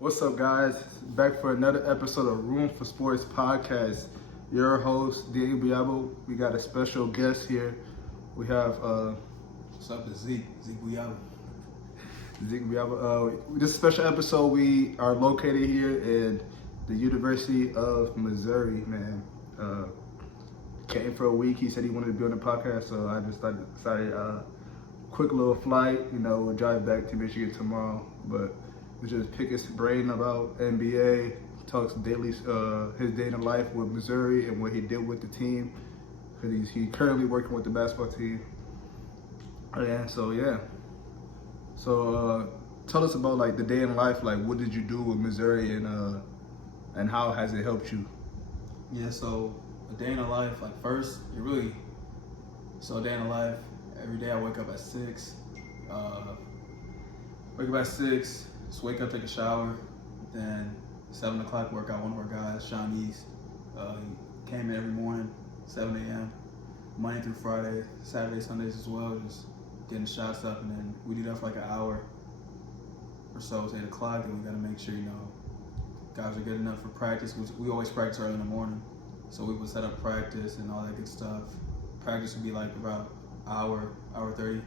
What's up, guys? Back for another episode of Room for Sports podcast. Your host, nbaplayoffs. We got a special guest here. We have What's up, it's Zeke. Zeke Buyaba. This special episode, we are located here in the University of Missouri, man. Came for a week. He said he wanted to be on the podcast, so I just decided quick little flight. We'll drive back to Michigan tomorrow, but we just pick his brain about NBA, talks daily his day in life with Missouri and what he did with the team, because he's currently working with the basketball team. So tell us about like the day in life. Like, what did you do with Missouri, and how has it helped you? Yeah, so a day in the life, like first, a day in the life, every day I wake up at 6. Just wake up, take a shower, then 7 o'clock work out one of our guys, Sean East. He came in every morning, 7 a.m., Monday through Friday, Saturday, Sundays as well, just getting shots up, and then we do that for like an hour or so. It's 8 o'clock, and we got to make sure, guys are good enough for practice. We always practice early in the morning, so we would set up practice and all that good stuff. Practice would be like about hour 30.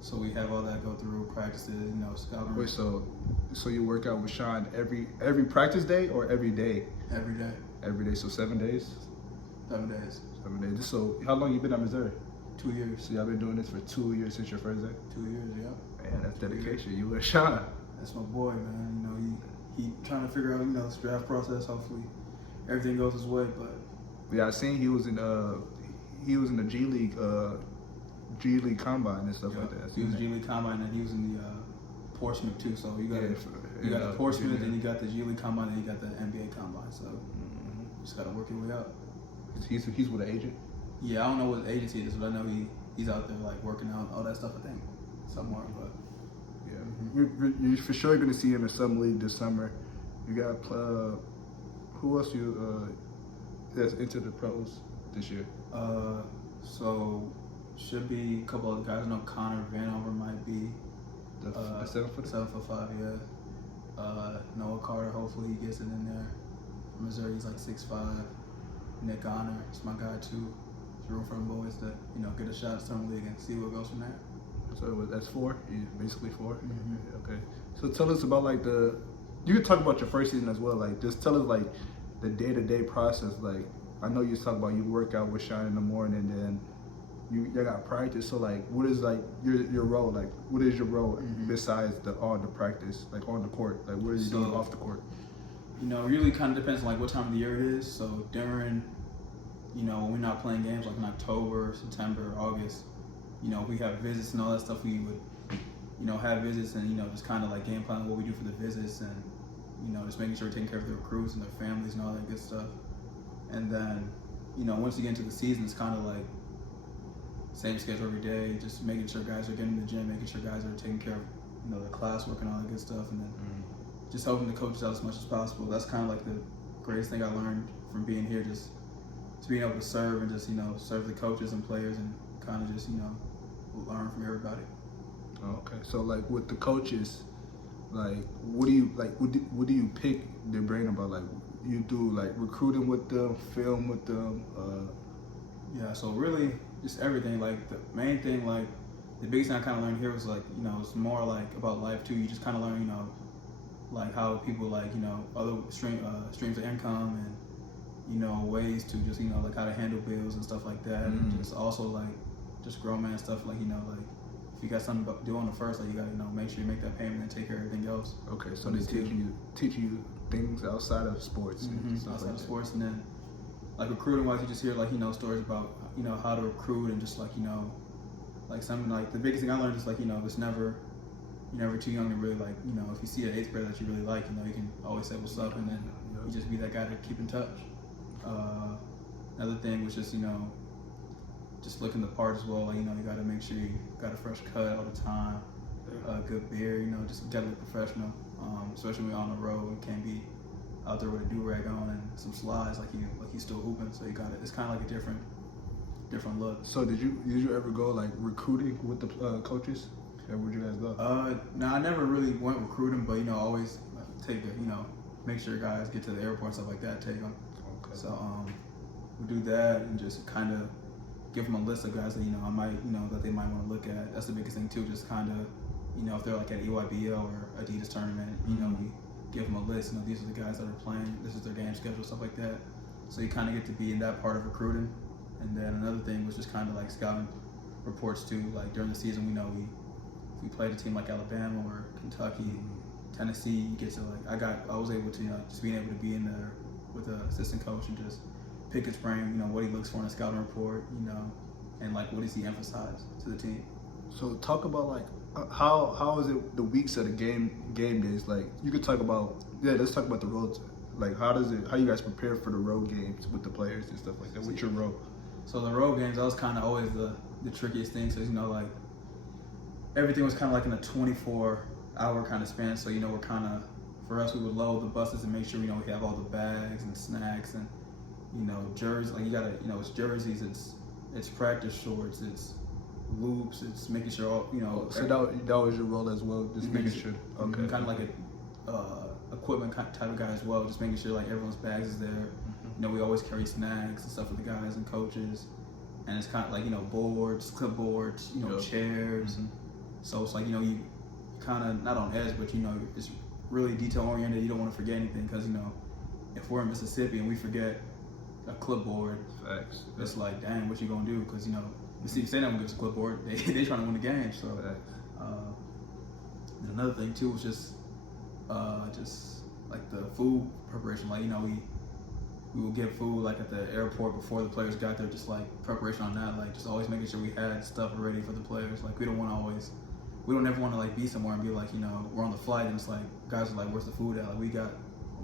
So we have all that go through practices, scouting. Wait, so you work out with Sean every practice day or every day? Every day. Every day, so 7 days? 7 days. 7 days. So how long you been at Missouri? 2 years. So y'all been doing this for 2 years since your first day? 2 years, yeah. Man, that's dedication. You and Sean. That's my boy, man. He trying to figure out, this draft process. Hopefully everything goes his way, but. Yeah, I seen he was in the G League Combine and stuff like that. He was G League Combine, and he was in the Portsmouth too. So you got the Portsmouth, then you got the G League Combine, and you got the NBA Combine. So you just got to work your way up. He's with an agent? Yeah, I don't know what agency it is, but I know he's out there like working out all that stuff. I think somewhere, but yeah, you're for sure going to see him in some league this summer. You got who else that's into the pros this year? So should be a couple of guys. I know Connor Vanover might be the 7'5". 7'5", yeah. Noah Carter, hopefully he gets it in there. From Missouri, he's like 6'5". Nick Honor, it's my guy too. There's room for them boys to get a shot at summer league and see what goes from there. So that's 4. Basically 4. Mm-hmm. Okay. So tell us about like you can talk about your first season as well. Like, just tell us like the day-to-day process. Like, I know you talk about you work out with Sean in the morning, and then you got practice. So like, what is like your role? Like, what is your role besides the practice, like on the court? Like, what are you doing off the court? Really kind of depends on like what time of the year it is. So during, when we're not playing games like in October, September, August, we have visits and all that stuff. We would, have visits and just kind of like game plan what we do for the visits, and just making sure we're taking care of the recruits and their families and all that good stuff. And then, once you get into the season, it's kind of like same schedule every day, just making sure guys are getting in the gym, making sure guys are taking care of, the classwork and all that good stuff, and then just helping the coaches out as much as possible. That's kind of like the greatest thing I learned from being here, just being able to serve and just, serve the coaches and players and kind of just, learn from everybody. Okay, so like with the coaches, like what do you pick their brain about? Like, you do like recruiting with them, film with them? Yeah, so really just everything. Like the main thing, like the biggest thing I kind of learned here was like, it's more like about life too. You just kind of learn, like how people like, other streams of income and, ways to just, like how to handle bills and stuff like that. And just also like just grown man stuff, like, like if you got something to do on the first, like you got to, make sure you make that payment and take care of everything else. Okay, so they teaching you things outside of sports. And stuff outside like of sports, and then like recruiting wise, you just hear like, stories about, how to recruit and just like, like something like the biggest thing I learned is like, it's never, you're never too young to really like, if you see an 8th grader that you really like, you can always say what's up, and then you just be that guy to keep in touch. Another thing was just, just looking the part as well. Like, you got to make sure you got a fresh cut all the time, good beer, just definitely professional. Especially when you're on the road, you can't be out there with a do-rag on and some slides like he's still hooping. So you got it. It's kind of like a different look. So did you ever go like recruiting with the coaches? And where'd you guys go? No, I never really went recruiting, but always make sure guys get to the airport, stuff like that, take them. Okay. So we do that and just kind of give them a list of guys that that they might want to look at. That's the biggest thing too. Just kind of if they're like at EYBL or Adidas tournament, we give them a list. These are the guys that are playing. This is their game schedule, stuff like that. So you kind of get to be in that part of recruiting. And then another thing was just kind of like scouting reports too. Like during the season, if we played a team like Alabama or Kentucky, Tennessee, you get to I was able to just being able to be in there with an assistant coach and just pick his brain, what he looks for in a scouting report, and what does he emphasize to the team. So talk about how is it the weeks of the game days? Like you could talk about let's talk about the roads. Like how you guys prepare for the road games with the players and stuff like that? What's your role? So the road games, that was kind of always the trickiest thing. So everything was kind of like in a 24-hour kind of span. So we're kind of, for us, we would load the buses and make sure we have all the bags and snacks and jerseys. Like you gotta it's jerseys, it's practice shorts, it's loops, it's making sure all So that was your role as well, just making sure. Okay. Kind of like a equipment type of guy as well, just making sure everyone's bags is there. We always carry snacks and stuff for the guys and coaches, and it's kind of boards, clipboards, chairs. So it's you kind of not on edge, but it's really detail oriented. You don't want to forget anything because if we're in Mississippi and we forget a clipboard, facts. It's dang, what you gonna do? Because Mississippi State don't give us a clipboard. They trying to win the game. So and another thing too was just the food preparation. We would get food at the airport before the players got there. Just preparation on that. Just always making sure we had stuff ready for the players. We don't ever want to be somewhere and be we're on the flight and it's guys are where's the food at? We got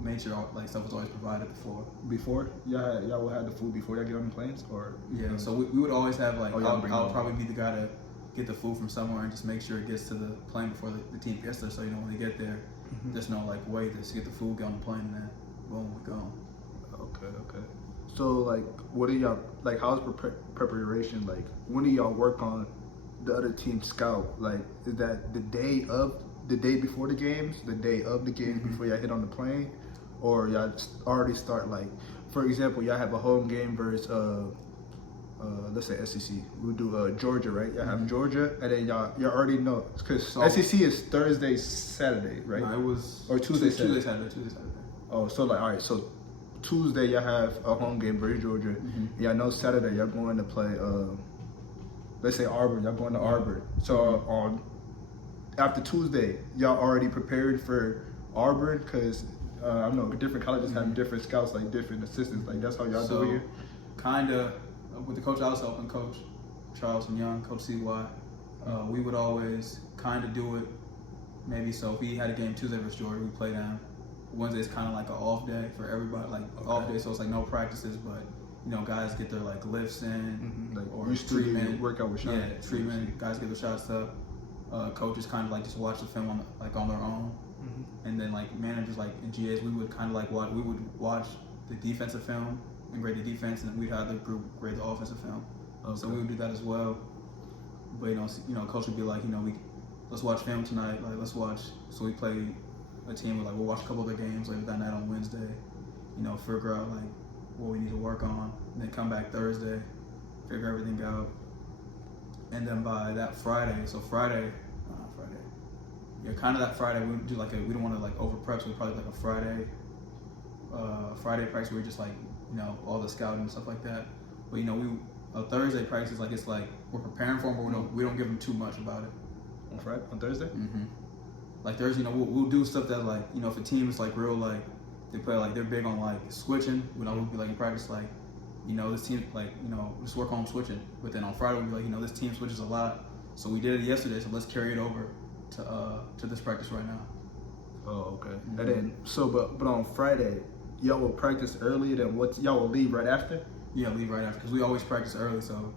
made sure stuff was always provided before. Before y'all will have the food before y'all get on the planes, or So we would always have I'll probably be the guy to get the food from somewhere and just make sure it gets to the plane before the team gets there. So when they get there, there's no wait, just get the food, get on the plane, and then boom, we're gone. Okay. So what are y'all how's preparation? When do y'all work on the other team scout? Is that the day before the games, the day of the games before y'all hit on the plane, or y'all already start for example, y'all have a home game versus let's say SEC. We'll do Georgia, right? Y'all have Georgia, and then y'all already know because SEC is Thursday, Saturday, right? No, it was Tuesday, Saturday. Oh, so all right, so Tuesday y'all have a home game versus Georgia. Y'all know Saturday y'all going to play let's say Auburn. Y'all going to Auburn. So on after Tuesday, y'all already prepared for Auburn because I know different colleges have different scouts, different assistants. That's how y'all do it here. Kinda with the coach I was helping, Coach Charles and Young, Coach CY. We would always kind of do it. Maybe so. If we had a game Tuesday versus Georgia, we play them. Wednesday is kind of an off day for everybody, off day, so it's no practices, but guys get their lifts in, or treatment, workout with shots. Yeah, treatment. Guys get their shots up. Coaches kind of just watch the film on their own, and then managers and GAs, we would kind of watch the defensive film and grade the defense, and then we'd have the group grade the offensive film. So we would do that as well. But coach would be let's watch film tonight. Let's watch. So we play a team with we'll watch a couple other games that night on Wednesday. Figure out what we need to work on, and then come back Thursday, figure everything out, and then by that Friday. So Friday, kind of that Friday we would do we don't want to over prep, so we probably a Friday practice where we just all the scouting and stuff like that. But a Thursday practice it's we're preparing for them, but we don't give them too much about it. On Thursday. Thursday, we'll do stuff that if a team is real they play they're big on switching. We'll be in practice this team just work on switching. But then on Friday we'll be this team switches a lot, so we did it yesterday, so let's carry it over to this practice right now. Oh, okay. And then but on Friday y'all will practice early. Then y'all will leave right after? Yeah, leave right after because we always practice early. So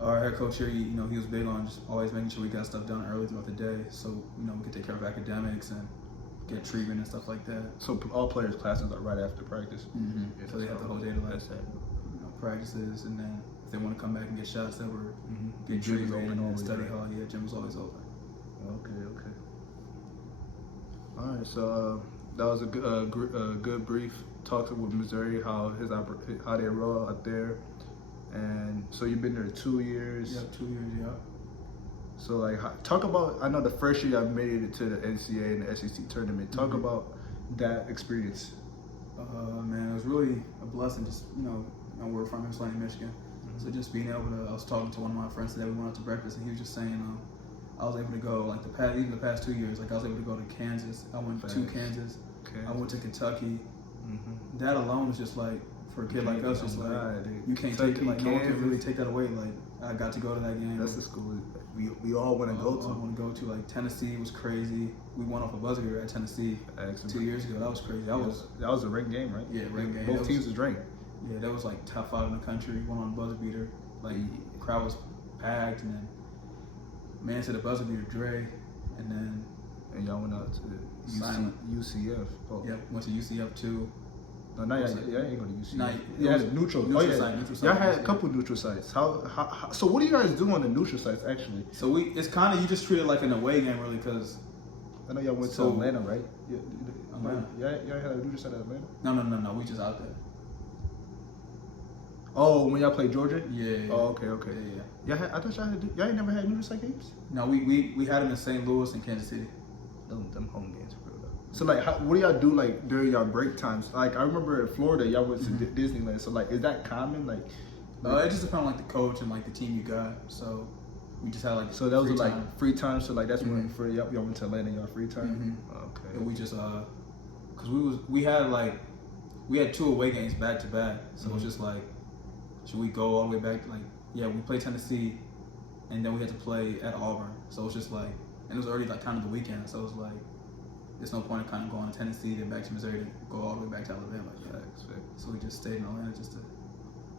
our head coach here, he was big on just always making sure we got stuff done early throughout the day, so we can take care of academics and get treatment and stuff like that. So all players' classes are right after practice. Yeah, so they have the whole day to practices, and then if they want to come back and get shots, that were get treatment and study hall. Yeah, gym was always open. Okay. All right, so That was a good brief talk with Missouri, how they roll out there. And so you've been there 2 years. Yeah, 2 years. Yeah. So like, talk about. I know the first year I made it to the NCAA and the SEC tournament. Talk about that experience. Man, it was really a blessing. Just we're from Ypsilanti, Michigan, so just being able to. I was talking to one of my friends today. We went out to breakfast, and he was just saying, I was able to go like even the past 2 years. Like I was able to go to Kansas. I went to Kansas. I went to Kentucky. That alone is just like for a kid like us, just like you can't take it. Like no one can really take that away. Like I got to go to that game. That's the school we all want to go to. I want to go to. Like Tennessee was crazy. We won off a buzzer beater at Tennessee 2 years ago. That was crazy. That was a ranked game, right? Yeah, ranked game. Both teams was ranked. Yeah, that was like top 5 in the country. Won on a buzzer beater. Like the crowd was packed, and then man to the buzzer beater, Dre, and y'all went out to UCF. Oh. Yeah, went to UCF too. No, y'all ain't going to UCF. No, yeah, it was neutral site. Neutral site. Y'all had a couple neutral sites. How? So what do you guys do on the neutral sites actually? So it's kind of you just treat it like an away game really, because I know y'all went to Atlanta, right? Atlanta. Y'all had a neutral site at Atlanta. No. We just out there. Oh, when y'all played Georgia? Yeah. Oh, okay. Yeah. I thought y'all ain't never had neutral site games. No, we had them in St. Louis and Kansas City. Them home games for real though. So like, what do y'all do like during y'all break times? Like I remember in Florida, y'all went to Disneyland. So like, is that common? Like it just depends on like the coach and like the team you got. So we just had like so those are like free time. So like that's when for y'all went to Atlanta, y'all free time. Okay. And we just cause we had 2 away games back to back. So it was just like, should we go all the way back? Like we played Tennessee, and then we had to play at Auburn. So it was just like. And it was already like kind of the weekend, so it was like, there's no point in kind of going to Tennessee, then back to Missouri, to go all the way back to Alabama. So we just stayed in Atlanta just to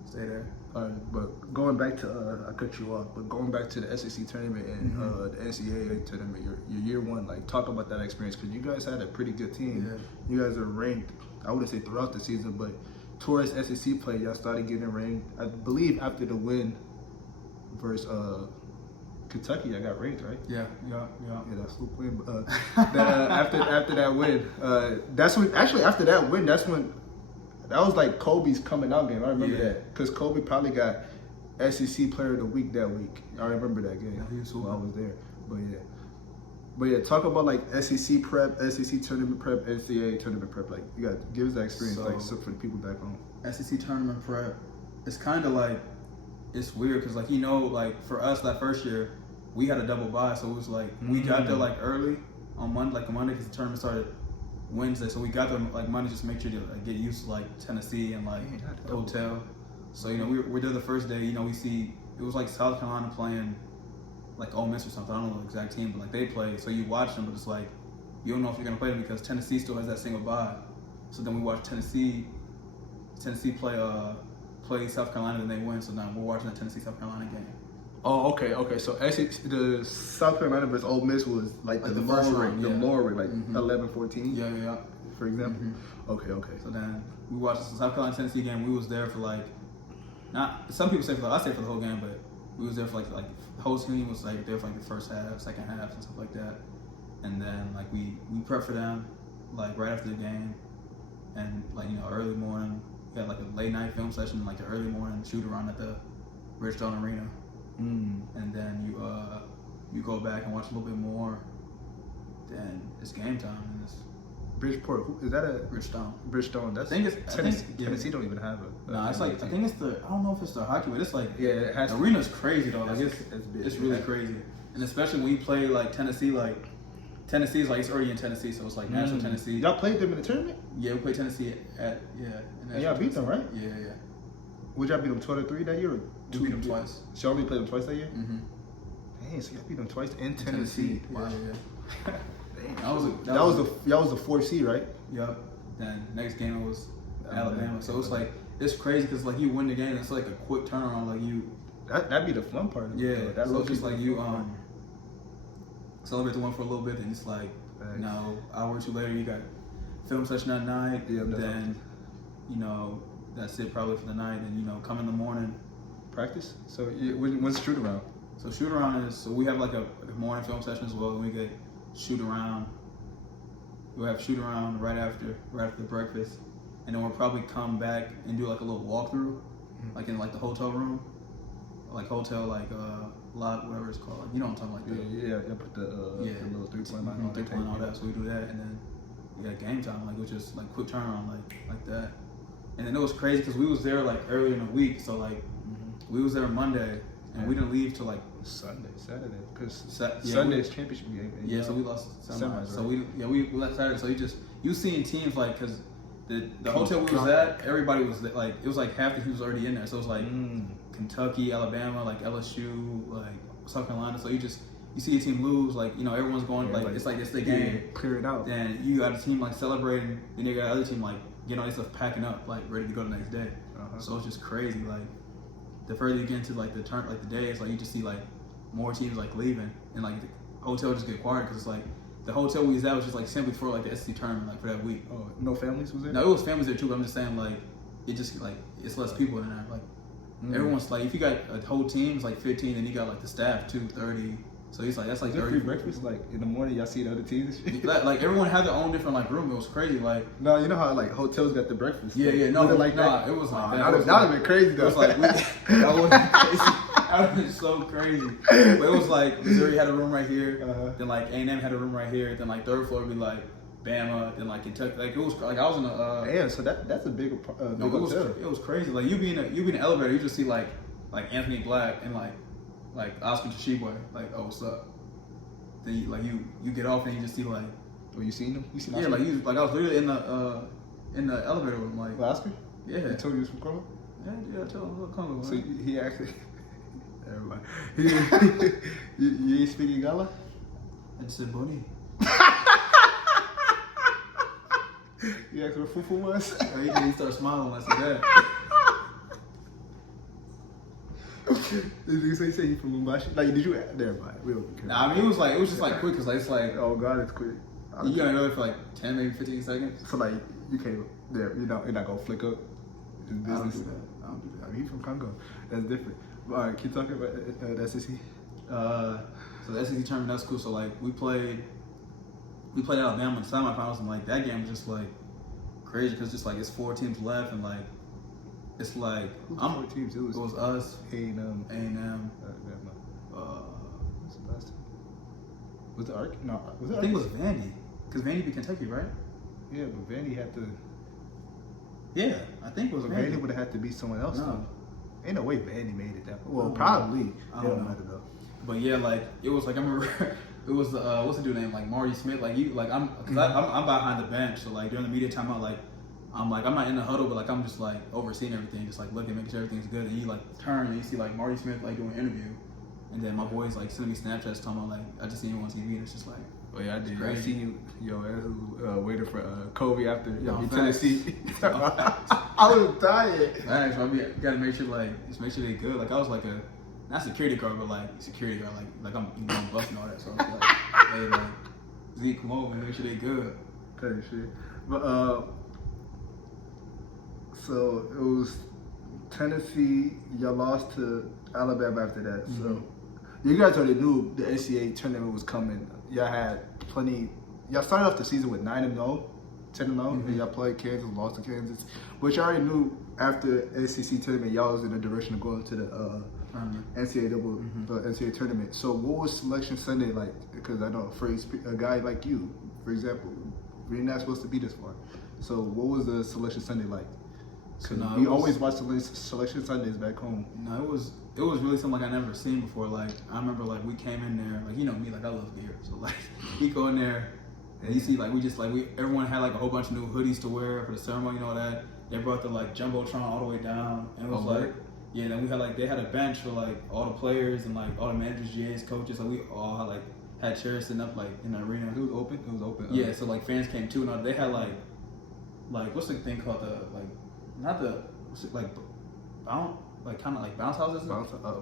stay there. All right, but going back to, I cut you off, but going back to the SEC tournament and the NCAA tournament, your year one, like talk about that experience, because you guys had a pretty good team. Yeah. You guys are ranked, I wouldn't say throughout the season, but towards SEC play, y'all started getting ranked, I believe after the win versus Kentucky, I got ranked, right? Yeah, that's who win. After that win, that's when. Actually, after that win, that was like Kobe's coming out game. I remember that because Kobe probably got SEC Player of the Week that week. I remember that game. Yeah, he was I was there. But yeah, talk about like SEC prep, SEC tournament prep, NCAA tournament prep. Like you got give us that experience, so for the people back home. SEC tournament prep, it's kind of like. It's weird because like for us that first year we had a double bye, so it was like we got there like early on Monday because the tournament started Wednesday, so we got there like Monday just to make sure to like, get used to like Tennessee and like the hotel. So we're there the first day. We see it was like South Carolina playing like Ole Miss or something. I don't know the exact team, but like they played. So you watch them, but it's like you don't know if you're gonna play them because Tennessee still has that single bye. So then we watch Tennessee play South Carolina and they win, so now we're watching that Tennessee-South Carolina game. Oh, okay. So the South Carolina versus Ole Miss was like the lower rate, like 11-14. Yeah. For example. Okay. So then we watched the South Carolina-Tennessee game. We was there for like, not some people say I say for the whole game, but we was there for like the whole team was like there for like the first half, second half, and stuff like that. And then like we prepped for them like right after the game, and like early morning. We had like a late night film session, like the early morning shoot around at the Bridgestone Arena, and then you go back and watch a little bit more. Then it's game time, and it's Bridgeport. Is that a Bridgestone? That's Tennessee don't even have it. No, it's like I think it's the I don't know if it's the hockey, but it's like it has the arena's crazy though. Like it's really crazy, and especially when you play like Tennessee, like. Tennessee's like it's already in Tennessee, so it's like Nashville, Tennessee. Y'all played them in the tournament? Yeah, we played Tennessee at and y'all beat them, right? Yeah. Would y'all beat them 2-3 that year? Or we beat them twice. So y'all only played them twice that year? Dang, so y'all beat them twice in Tennessee. Wow. Yeah. Dang, that was the 4th seed, right? Yep. Then next game was Alabama. So it's like it's crazy because like you win the game, it's like a quick turnaround. Like that'd be the fun part. Of it. Yeah. So it's just like you celebrate the win for a little bit, and it's like, hour or two later, you got film session that night. Yeah, then, that's it probably for the night. And come in the morning, practice. So when's shoot around? So shoot around is we have like a morning film session as well. And we get shoot around we'll have shoot around right after breakfast, and then we'll probably come back and do like a little walkthrough, like in like the hotel room, like hotel like lot, whatever it's called. You know what I'm talking about? Yeah. Put the little 3-point line on 3-point line, all that. So we do that, and then we got game time, like which is like quick turnaround, like that. And then it was crazy because we was there like earlier in the week, so like we was there Monday, and we didn't leave till like Saturday, because yeah, Sunday's championship game. Yeah, so we lost semis. Right? So we left Saturday. So you seeing teams like, because the hotel we was at, everybody was like, it was like half the teams was already in there. So it was like Kentucky, Alabama, like LSU, like South Carolina. So you see a team lose, like, you know, everyone's going like it's the game. Clear it out. And you got a team like celebrating, then you got another team like getting all this stuff packing up, like ready to go the next day. So it's just crazy. Like the further you get into like the day, it's like you just see like more teams like leaving, and like the hotel just get quiet because it's like the hotel we was at was just like simply for like the SEC tournament, like for that week. Oh, no families was there? No, it was families there too. But I'm just saying like it just like it's less people in there. Like everyone's like, if you got a whole team, it's like 15, and you got like the staff 30. So he's like, that's like 30. Free breakfast, like in the morning, y'all see the other teams. Like everyone had their own different like room. It was crazy. Like no, you know how like hotels got the breakfast. Yeah, like, no, like that? It was like that. That would have been crazy though. It was like that would have been so crazy. But it was like Missouri had a room right here. Then like A&M had a room right here. Then like third floor would be like Bama. Then like Kentucky. Like it was like I was in a. Yeah, so that's a big hotel. It was crazy. Like you be in the elevator, you just see like Anthony Black and like Oscar Tshiebwe. Like, oh, what's up? Then you get off and you just see like. Oh, you seen him? You seen Oscar? Yeah, like I was literally in the elevator room, like. Oscar? Yeah. He told you he was from Congo? Yeah, I told him Congo. So he actually. Everybody. You ain't speaking Gala? I said Bonnie. You asked what fufu was? He started smiling when I said that. Did you say he from Mumbai? Like, did you? Never mind. We don't care. Nah, I mean it was just like quick, cause like it's like. Oh God, it's quick. You gotta know it for like 10, maybe 15 seconds. So like you came there, you're not gonna flick up in business. I don't do that. I mean, he's from Congo. That's different. All right, keep talking about the SEC. So the SEC tournament, that's cool. So like we played Alabama in the semifinals, and like that game was just like crazy because just like it's 4 teams left, and like it's like four teams. It was us, A&M. What's the last team? Was it Ark? No, was it? I think it was Vandy, because Vandy beat Kentucky, right? Yeah, but Vandy had to. Yeah, I think it was Vandy. Vandy would have had to beat someone else. No. Though. Ain't no way Vandy made it that. Well, probably. I don't know. Though. But yeah, like it was like I remember it was what's the dude name, like Marty Smith, like you, like I'm behind the bench, so like during the media timeout, like I'm not in the huddle, but like I'm just like overseeing everything, just like looking, making sure everything's good, and you like turn and you see like Marty Smith like doing an interview, and then my boys like sending me Snapchats talking about like I just seen you on TV, and it's just like. Oh yeah, I did. Crazy. I seen you, waiting for Kobe after No, Tennessee. I was dying. Thanks, bro. You gotta make sure they good. Like I was like a not security guard, but like security guard, like I'm busting all that. So I was like, hey, like Zeke, come over and make sure they good. Kind of shit. But so it was Tennessee. Y'all lost to Alabama after that. So you guys already knew the NCAA tournament was coming. Y'all had plenty. Y'all started off the season with 9-0, 10-0, and y'all played Kansas, lost to Kansas. But y'all already knew after NCAA tournament, y'all was in the direction of going to the NCAA tournament. So what was Selection Sunday like? Because I know for a guy like you, for example, we're not supposed to be this far. So what was the Selection Sunday like? Because we always watch Selection Sundays back home. No, it was really something like I never seen before. Like I remember like we came in there, like you know me, like I love gear. So like we go in there and you see like everyone had like a whole bunch of new hoodies to wear for the ceremony and all that. They brought the like Jumbotron all the way down, and it was like yeah. Then we had they had a bench for like all the players and like all the managers, GAs, coaches. Like we all had chairs sitting up like in the arena. It was open. It was open. Yeah, so like fans came too, and they had like what's the thing called kind of like bounce houses.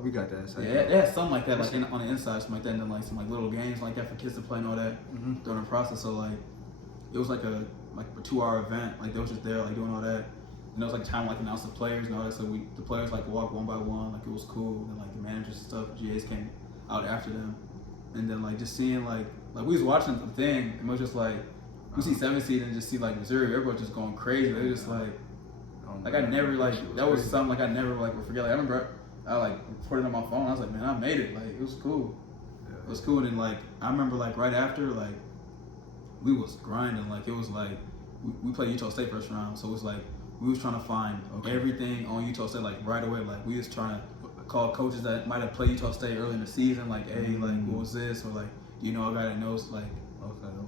We got that. Yeah, they had something like that, like on the inside, something like that, and then like some like little games like that for kids to play and all that during the process. So like, it was like a 2-hour event. Like they was just there like doing all that, and it was like time like announce the players and all that. So the players like walk one by one, like it was cool. And then like the managers and stuff, GAs came out after them, and then like just seeing like we was watching the thing, and it was just like, we see 7 seed and just see like Missouri, everybody just going crazy. They're just like I never like that was something like I never like would forget. Like I remember I like put it on my phone. I was like, man, I made it. Like it was cool. Yeah. It was cool. And then like I remember like right after like we was grinding. Like it was like we played Utah State first round, so it was like we was trying to find everything on Utah State like right away. Like we was trying to call coaches that might have played Utah State early in the season. Like, hey, like what was this? Or like, do you know a guy that knows like.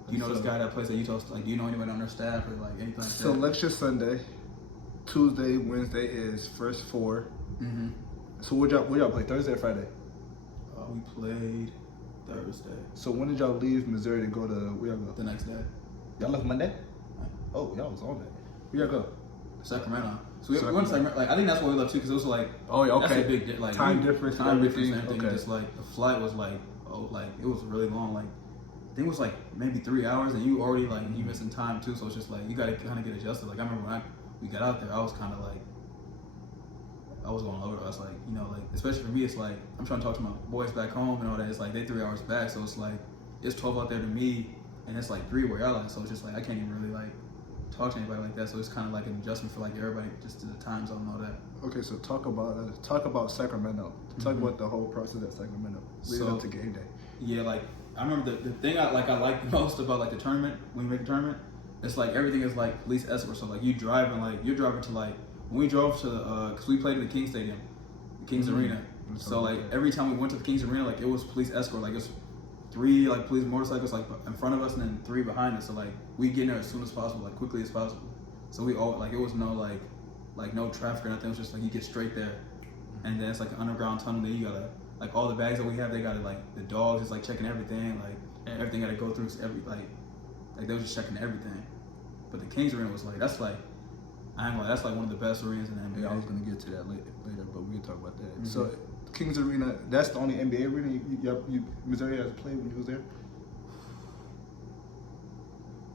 Do you know this guy that plays at Utah? Like, do you know anyone on their staff or like anything like that? So lecture Sunday, Tuesday, Wednesday is first 4. Mm-hmm. So what y'all play Thursday or Friday? We played Thursday. So when did y'all leave Missouri to go to where y'all go? The next day. Y'all left Monday? Oh, y'all was on that. Where y'all go? Sacramento. So we went to Sacramento. Like I think that's why we left too, because it was like that's a big like time difference and everything. Okay. Just like the flight was like it was really long. Like I think it was like maybe 3 hours, and you already like you missing time too. So it's just like you gotta kind of get adjusted. Like I remember when we got out there, I was kind of like I was going over. I was like, you know, like especially for me, it's like I'm trying to talk to my boys back home and all that. It's like they 3 hours back, so it's like it's 12 out there to me, and it's like 3 where y'all at. So it's just like I can't even really like talk to anybody like that. So it's kind of like an adjustment for like everybody just to the time zone and all that. Okay, so talk about Sacramento. Talk about the whole process at Sacramento leading up to game day. Yeah, like I remember the thing I like the most about like the tournament, when you make a tournament, it's like everything is like police escort. So like you're driving to like when we drove to because we played in the King Stadium, the Kings Arena. So like every time we went to the Kings Arena, like it was police escort. Like it's 3 like police motorcycles like in front of us and then 3 behind us. So like we get in there as soon as possible, like quickly as possible. So we all like it was no like no traffic or nothing. It was just like you get straight there, and then it's like an underground tunnel. Then you gotta like all the bags that we have. They gotta like the dogs is like checking everything. Like everything gotta go through every like they were just checking everything. But the Kings Arena was like that's like I ain't gonna lie, that's like one of the best arenas in the NBA. Yeah, I was gonna get to that later, but we can talk about that. Mm-hmm. So Kings Arena, that's the only NBA arena you Missouri has played when you was there?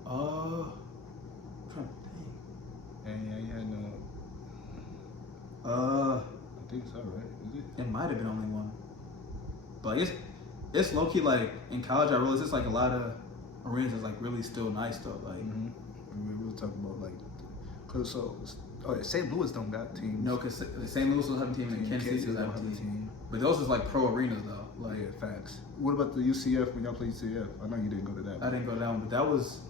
I'm trying to think. And yeah, no. I think so, right? Is it? It might have been only one. But like it's low key like in college I realized it's like a lot of arenas is like really still nice though. Like we were talking about like St. Louis don't got teams. No, because St. Louis will have a team and Kansas City will have a team. But those is like pro arenas though. Like yeah, facts. What about the UCF when y'all played UCF? I know you didn't go to that. I didn't go to that one, but that was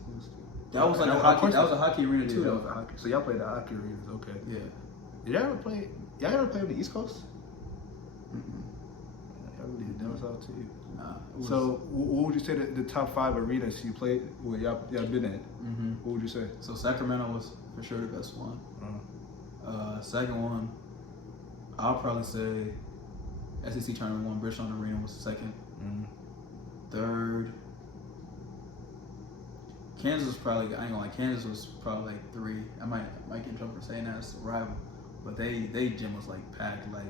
like a hockey. That was a hockky arena too. That was a hockey. So y'all played the hockey arenas, okay? Yeah. Did y'all ever play on the East Coast? Y'all really did down south too. Nah. So what would you say the top 5 arenas you played? Where y'all been at? What would you say? So Sacramento was for sure the best one. Second one, I'll probably say SEC Tournament 1, Bridgestone Arena was the second. Third, Kansas was probably, I ain't gonna lie, Kansas was probably like 3. I might get in trouble for saying that, it's a rival. But they gym was like packed. Like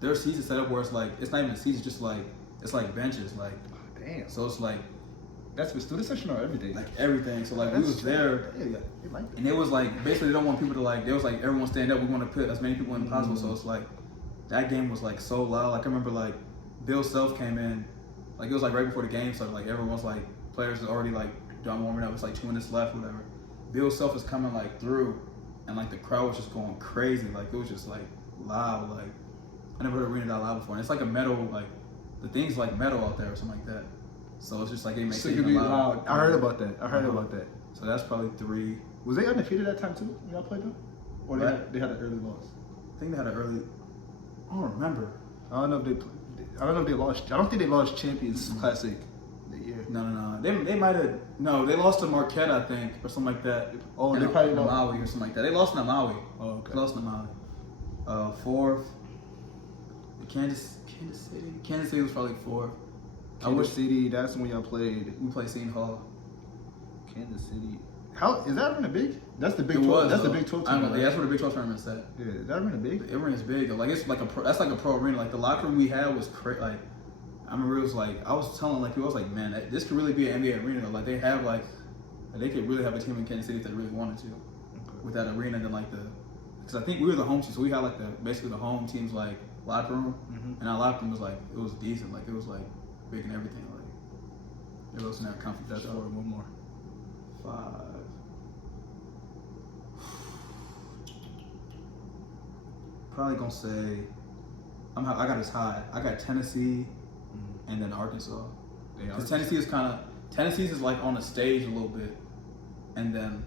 their season set up where it's like, it's not even a season, just like, it's like benches. Like, damn. So it's like, that's for student section or everything? Like everything. So like we was there, and it was like basically they don't want people to like. They was like everyone stand up. We want to put as many people in as possible. So it's like that game was like so loud. Like I remember like Bill Self came in, like it was like right before the game started. Like everyone's like players is already like done warming up. It's like 2 minutes left, whatever. Bill Self is coming like through, and like the crowd was just going crazy. Like it was just like loud. Like I never heard an arena that loud before. And it's like a metal like the thing's like metal out there or something like that. So it's just like it makes it even loud. I heard about that. So that's probably 3. Was they undefeated that time too when y'all played them? Or they had an early loss? I think they had an early. I don't remember. I don't know if they lost. I don't think they lost Champions Classic that year. No. They might have. No, they lost to Marquette, I think, or something like that. Oh, they probably lost Maui or something like that. They lost to Maui. Oh, okay. They lost to Maui. 4th, Kansas City. Kansas City was probably 4th. Kansas City, that's when y'all played. We played Seton Hall. Kansas City. How is that arena big? That's the Big 12. Was, that's the Big 12 tournament. Yeah, that's where the Big 12 tournament's at. Yeah, is that arena big? The arena's big. Like it's like that's like a pro arena. Like the locker room we had was crazy. Like I remember it was like I was telling like people, I was like, man, this could really be an NBA arena. Like they have like they could really have a team in Kansas City if they really wanted to. With that arena, and then like because I think we were the home team, so we had like basically the home team's like locker room, and our locker room was like it was decent. Like it was like big and everything. Like it wasn't that comfy. That's 4. One more. 5. probably gonna say I got as high. I got Tennessee and then Arkansas. Because Tennessee's is like on the stage a little bit, and then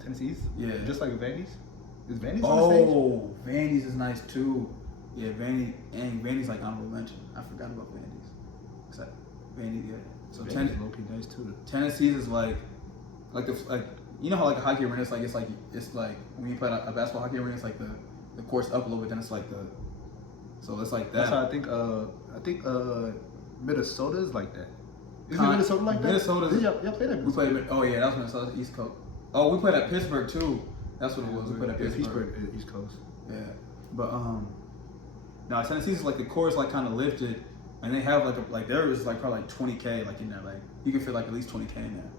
Tennessee's? Yeah. Just like Vandy's? Is Vandy's on the stage? Oh, Vandy's is nice too. Yeah, Vandy's like honorable mention. I forgot about Vandy's. Except Vandy, yeah. So Vandy's low-key nice too. Tennessee's is like you know how like a hockey arena it's like when you play a basketball hockey arena, it's like the court's up a little bit, then it's like so it's like that. That's how I think Minnesota's like that. Isn't Minnesota like that? Minnesota's. Y'all played that. We played. Oh yeah, that was Minnesota East Coast. Oh, we played at Pittsburgh too. That's what it was. We played at Pittsburgh. East Coast. Yeah, but now Tennessee's like the court's like kind of lifted, and they have like there is like probably like 20K like in there, like you can fit like at least 20K in there.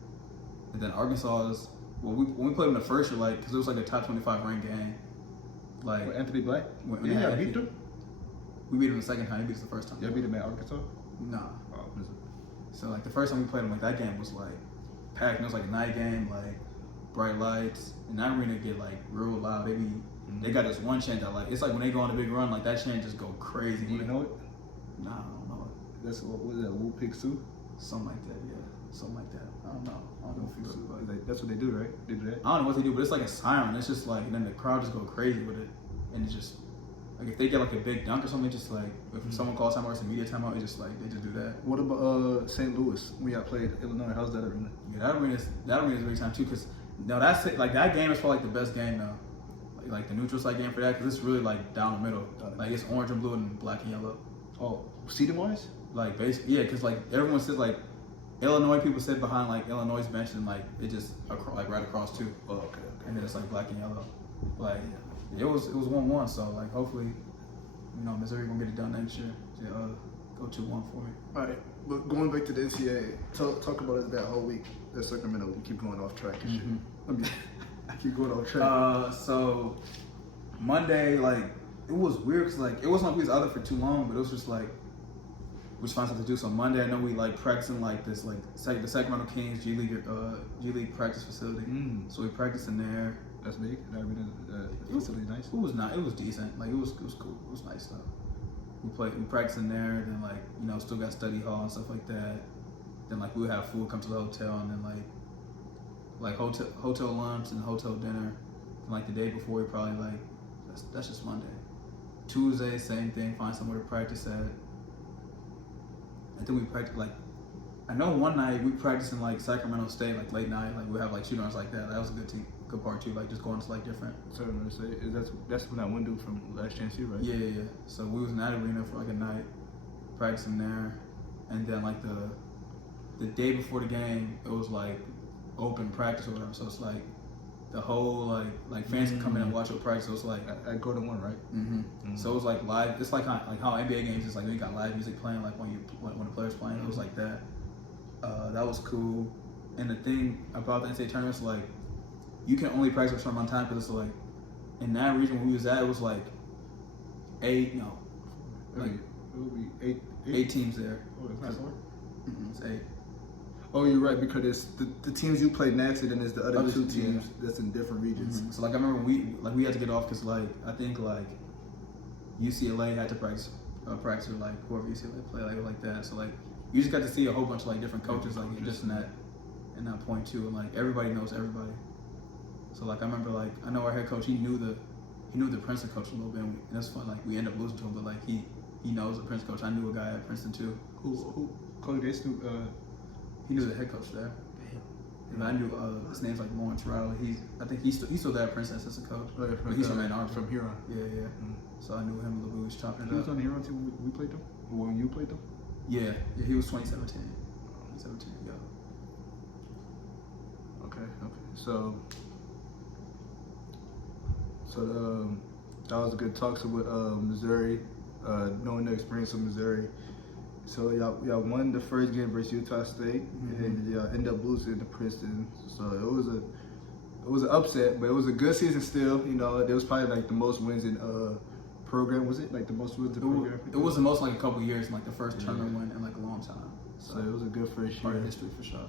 And then Arkansas is when we played them the first year, like because it was like a top 25 ranked game. Like With Anthony Black. Yeah, beat them. We beat him the second time. He beat us the first time. Yeah, beat him at Arkansas. Nah. Oh, So like the first time we played them, like that game was like packed. And it was like a night game, like bright lights, and that arena get like real loud. They got this one chant that like it's like when they go on a big run, like that chant just go crazy. Do you know it? Nah, I don't know it. That's what is that? Wu Pig Sue? Something like that, yeah. Something like that. I don't know. I don't know if it's Like, that's what they do, right? They do that. I don't know what they do, but it's like a siren. It's just like, and then the crowd just go crazy with it, and it's just like if they get like a big dunk or something, just like if someone calls timeout or some media timeout, it just like they just do that. What about St. Louis? We got played Illinois. How's that arena? Yeah, that arena is big time too. Cause no, that's it. Like that game is probably like the best game now. Like the neutral site game for that, cause it's really like down the middle. Like it's orange and blue and black and yellow. Oh, seating wise? Like basically, yeah, cause like everyone sits like Illinois people sit behind like Illinois bench and like it just like right across too. Oh, okay. And then it's like black and yellow. Like it was 1-1. So like hopefully, Missouri gonna get it done next year. Go 2-1 for me. All right, but going back to the NCAA, talk about it that whole week. That Sacramento, we keep going off track and shit. I keep going off track. So Monday, like it was weird because like it wasn't like we was out there for too long, but it was just like we just found something to do. So Monday, I know we like practicing like this like the Sacramento Kings G League practice facility. So we practiced in there. That's big. That facility nice. It was not. It was decent. Like it was cool. It was nice stuff. We practiced in there. Then like still got study hall and stuff like that. Then like we would have food come to the hotel, and then like hotel lunch and hotel dinner. And like the day before, we probably like that's just Monday. Tuesday, same thing. Find somewhere to practice at. I think we practiced like I know one night we practiced in like Sacramento State, like late night. Like we have like shoot-outs like that. That was a good part too. Like just going to like different. So that's when that one dude from Last Chance U, right? Yeah. So we was in that arena for like a night, practicing there, and then like the day before the game, it was like open practice or whatever. So it's like the whole like fans can come in and watch your practice. So it's like I go to one, right? So it was like live. It's like how NBA games is like you got live music playing like when the players playing. It was like that. That was cool. And the thing about the NCAA tournament is like you can only practice a certain amount of time because it's like in that region when we was at, it was like it would be eight teams there. Oh, it's not so. It's 8. Oh, you're right, because it's the teams you play next, and then there's the other two teams that's in different regions. So like I remember we had to get off because like I think like UCLA had to practice with like whoever UCLA play like that. So like you just got to see a whole bunch of like different coaches like just in that point too, and like everybody knows everybody. So like I remember like I know our head coach, he knew the Princeton coach a little bit, and that's fun. Like we ended up losing to him, but like he knows the Princeton coach. I knew a guy at Princeton too. Who Coach Jason? He knew the head coach there. And I knew his name's like Lawrence Riley. I think he's still there at Princeton assistant coach. Oh, yeah, but he's from Ann Arbor. From Huron. Yeah. So I knew him a little bit. We was chopping it up. He was on the Huron team when we played them? Or when you played them? Yeah, he was 2017. 2017, yeah. Okay. So that was a good talk with Missouri, knowing the experience of Missouri. So y'all won the first game versus Utah State, and y'all ended up losing to Princeton. So it was an upset, but it was a good season still. There was probably like the most wins in program. Was it like the most wins in program? It was the most like a couple years, in like the first tournament win in like a long time. So it was a good first year. Part of history for sure.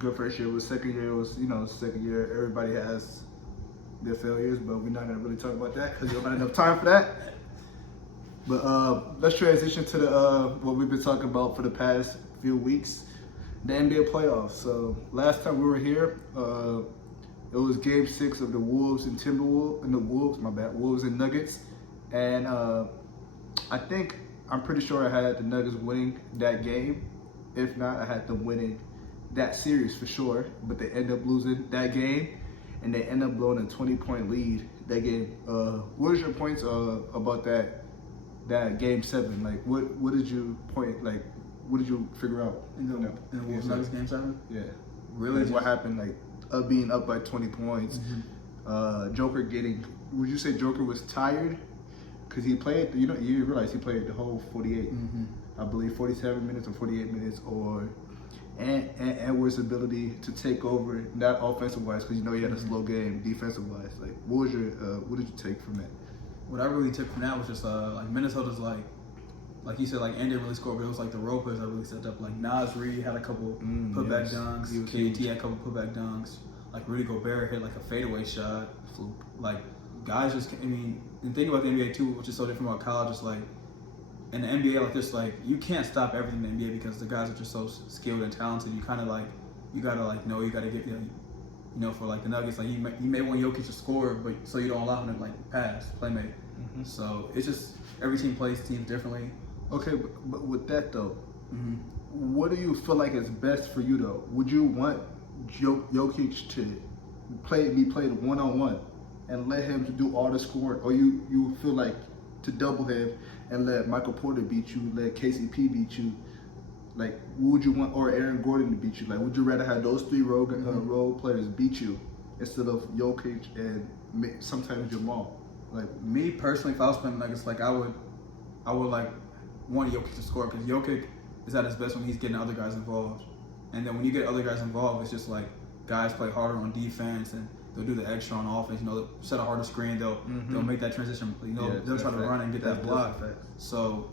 Good first year. It was second year. It was second year. Everybody has their failures, but we're not gonna really talk about that because we don't have enough time for that. But let's transition to the what we've been talking about for the past few weeks, the NBA playoffs. So last time we were here, it was Game 6 of the Wolves and Wolves and Nuggets, and I'm pretty sure I had the Nuggets winning that game. If not, I had them winning that series for sure. But they end up losing that game, and they end up blowing a 20-point lead that game. What was your points about that Game 7? Like, what did you point? Like, what did you figure out In the Wolves Nuggets Game 7? Yeah, Really? what happened? Like, being up by 20 points. Joker getting. Would you say Joker was tired? Because he played, you realize he played the whole 48, I believe 47 minutes or 48 minutes, and Edwards' ability to take over, not offensive wise, because he had a slow game, defensive wise. Like, what did you take from that? What I really took from that was just like Minnesota's like you said, like Andy didn't really score, but it was like the role players that really stepped up. Like Nas Reed had a couple putback dunks, KT had a couple putback dunks, like Rudy Gobert hit like a fadeaway shot. Like guys just, and thinking about the NBA too, which is so different about college, is like in the NBA, like this, like you can't stop everything in the NBA because the guys are just so skilled and talented. You kind of like you gotta get for like the Nuggets, like you may want Jokic to score, but so you don't allow him to like pass, playmate. So it's just every team plays teams differently. Okay, but with that though, what do you feel like is best for you though? Would you want Jokic to be played one-on-one and let him to do all the scoring, or you feel like to double him and let Michael Porter beat you, let KCP beat you? Like, what would you want, or Aaron Gordon to beat you? Like, would you rather have those three role players beat you instead of Jokic and sometimes Jamal? Like, me personally, if I was playing Nuggets, like I would like want Jokic to score, because Jokic is at his best when he's getting other guys involved. And then when you get other guys involved, it's just like guys play harder on defense and they'll do the extra on offense. They'll set a harder screen. They'll make that transition. They'll try to run and get that block. So,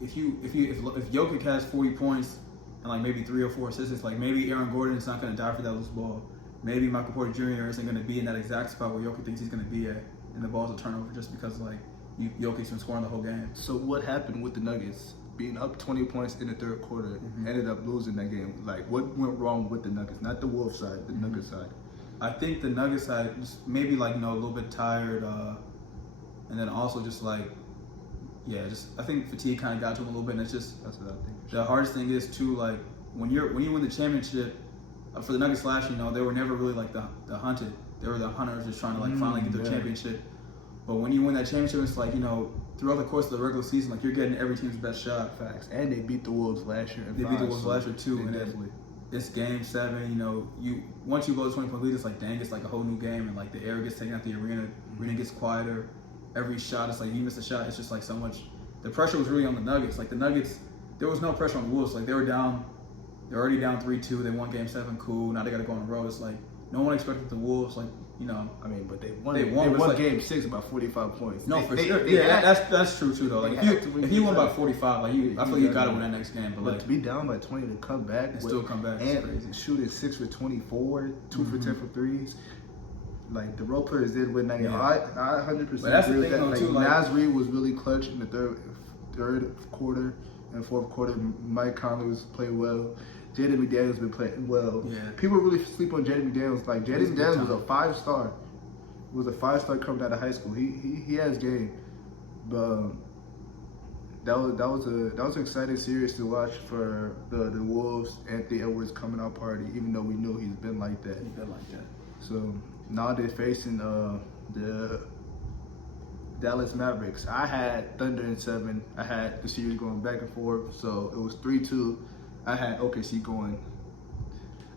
if Jokic has 40 points and like maybe 3 or 4 assists, like maybe Aaron Gordon is not going to die for that loose ball. Maybe Michael Porter Jr. isn't going to be in that exact spot where Jokic thinks he's going to be at, and the ball's a turnover just because like Jokic's been scoring the whole game. So what happened with the Nuggets? Being up 20 points in the third quarter, ended up losing that game. Like, what went wrong with the Nuggets? Not the Wolves side, the Nuggets side. I think the Nuggets side just maybe like a little bit tired, and then also just like I think fatigue kind of got to them a little bit. And it's just that's what I think. The hardest thing is too, like when you win the championship for the Nuggets last year, they were never really like the hunted. They were the hunters just trying to like finally get their championship. But when you win that championship, it's like throughout the course of the regular season, like you're getting every team's best shot. Facts. And they beat the Wolves last year. They beat the Wolves last year too, and definitely. It's Game 7. Once you blow the 20-point lead, it's like dang, it's like a whole new game, and like the air gets taken out the arena. Arena gets quieter. Every shot, it's like you miss a shot, it's just like so much. The pressure was really on the Nuggets. Like the Nuggets, there was no pressure on the Wolves. Like they were down. They're already down 3-2. They won Game 7. Cool. Now they got to go on the road. It's like no one expected the Wolves. Like but they won. They won Game 6 by 45 points. No, for sure. That's true too though. Like if you won by 45, like I feel you got to win that next game. But like to be down by 20 to come back and still come back, and crazy. Shooting 6 for 24, 2 for 10 for threes. Like the role players did win that game. I 100% agree with that. Like Nas Reed was really clutch in the third quarter and fourth quarter. Mike Conley played well. Jaden McDaniels been playing well. Yeah. People really sleep on Jaden McDaniels. Like Jaden McDaniels was a 5-star. Was a 5-star coming out of high school. He has game. But that was an exciting series to watch for the Wolves. Anthony Edwards coming out party, even though we knew he's been like that. So now they're facing the Dallas Mavericks. I had Thunder in 7. I had the series going back and forth. So it was 3-2. I had OKC going.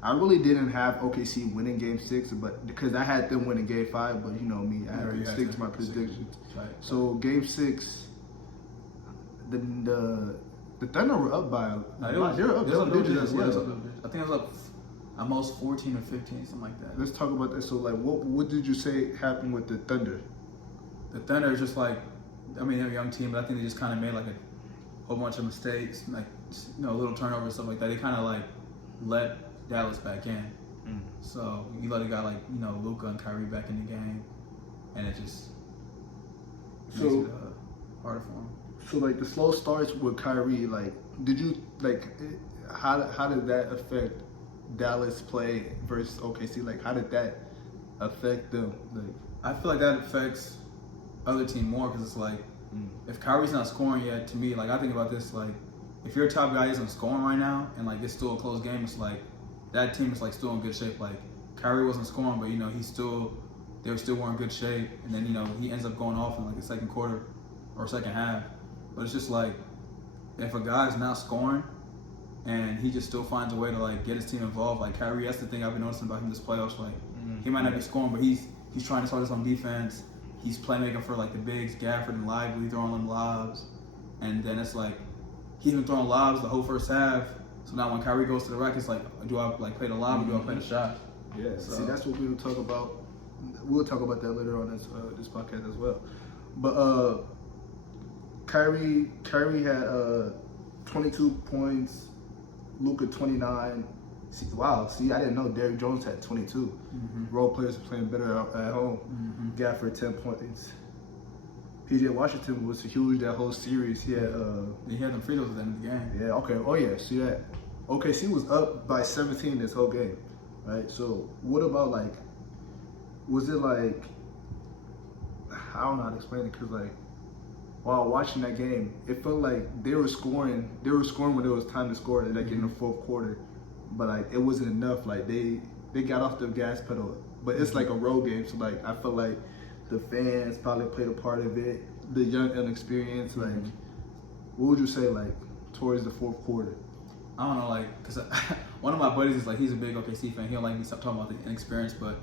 I really didn't have OKC winning Game 6, but because I had them winning Game 5. But you know me, I had to stick to my predictions. Right. So Game 6, the Thunder were up by a lot. They were up double digits as well. I think it was up almost 14 or 15, something like that. Let's talk about that. So like, what did you say happened with the Thunder? The Thunder is just like, they're a young team, but I think they just kind of made like a whole bunch of mistakes, like little turnovers, stuff like that. They kind of like let Dallas back in, So you let a guy like Luka and Kyrie back in the game, and it just makes it harder for him. So like the slow starts with Kyrie, like did you like how did that affect Dallas play versus OKC? Like how did that affect them? Like I feel like that affects other team more because it's like if Kyrie's not scoring yet, to me, like I think about this, like if your top guy isn't scoring right now and like it's still a close game, it's like that team is like still in good shape. Like Kyrie wasn't scoring, but they were still in good shape, and then he ends up going off in like the second quarter or second half. But it's just like if a guy's not scoring and he just still finds a way to like get his team involved, like Kyrie, that's the thing I've been noticing about him this playoffs. Like he might not be scoring, but he's trying to start us on defense. He's playmaking for like the bigs, Gafford and Lively, throwing them lobs, and then it's like he's been throwing lobs the whole first half. So now when Kyrie goes to the rack, it's like, do I like play the lob or do I play the shot? Yeah, so, see, that's what we will talk about. We'll talk about that later on this podcast as well. But Kyrie had 22 points, Luka 29. See, I didn't know Derrick Jones had 22. Role players are playing better at home. Gafford 10 points. PJ Washington was huge that whole series. He had them free throws at the end of the game. Yeah, okay. Oh yeah, see that. OKC was up by 17 this whole game, right? So what about like, was it like, I don't know how to explain it, because like, while watching that game, it felt like they were scoring when it was time to score, like in the fourth quarter, but like it wasn't enough. Like they got off the gas pedal, but it's like a road game, so like I felt like the fans probably played a part of it, the young inexperience. Like, what would you say like towards the fourth quarter? I don't know, like, because one of my buddies is like, he's a big OKC fan. He don't like me talking about the inexperience, but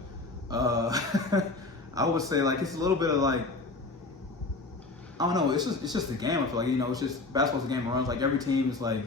I would say like it's a little bit of like, I don't know. It's just a game. I feel like it's just basketball's a game of runs. Like every team is like,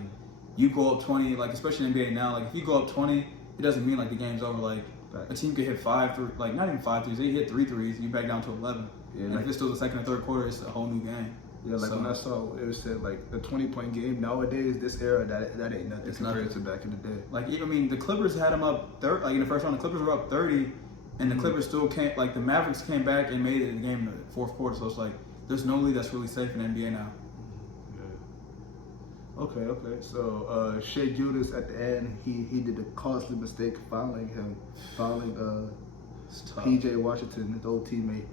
you go up 20, like especially in NBA now. Like if you go up 20, it doesn't mean like the game's over. Like a team could hit 5 3, like not even 5 threes. They hit 3 threes, and you back down to 11. Yeah, and like, if it's still the second or third quarter, it's a whole new game. Yeah, like when I saw it was said like a 20-point game nowadays, this era, that ain't nothing compared to back in the day. Like the Clippers had them up 30. Like in the first round, the Clippers were up 30, and the Clippers still came. Like the Mavericks came back and made it in the game in the fourth quarter. So it's like there's no league that's really safe in the NBA now. Yeah. Okay. So shaigilgeousalexander at the end, he did the costly mistake fouling PJ Washington, his old teammate.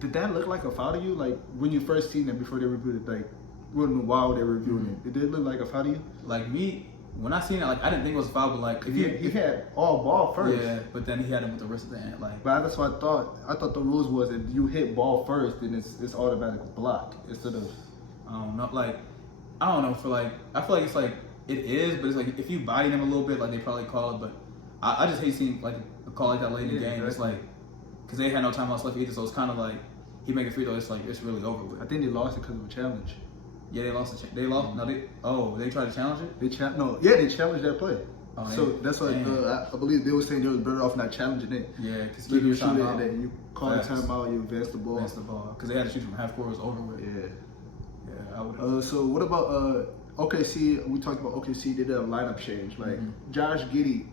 Did that look like a foul to you? Like when you first seen it before they reviewed it, like while they were reviewing it, did it look like a foul to you? Like me, when I seen it, like I didn't think it was a foul, but like if he had all ball first. Yeah, but then he had him with the wrist at the end. Like, but that's what I thought. I thought the rules was if you hit ball first, then it's automatic block instead of. I don't know. Like I don't know. I feel like it's like it is, but it's like if you body them a little bit, like they probably call it. But I just hate seeing like a call like that late in the game. Exactly. It's like. Because they had no timeouts left either, so it's kind of like he make a free throw. It's like it's really over with. I think they lost it because of a challenge. Yeah, they lost. They lost. No, they tried to challenge it. They challenged that play. Oh, so that's why I believe they were saying they was better off not challenging it. Yeah, because you shoot it and then you call a timeout, you advance the ball. Because they had to shoot from half court. It was over with. Yeah. I would. So what about OKC? We talked about OKC. They did a lineup change. Like Josh Giddey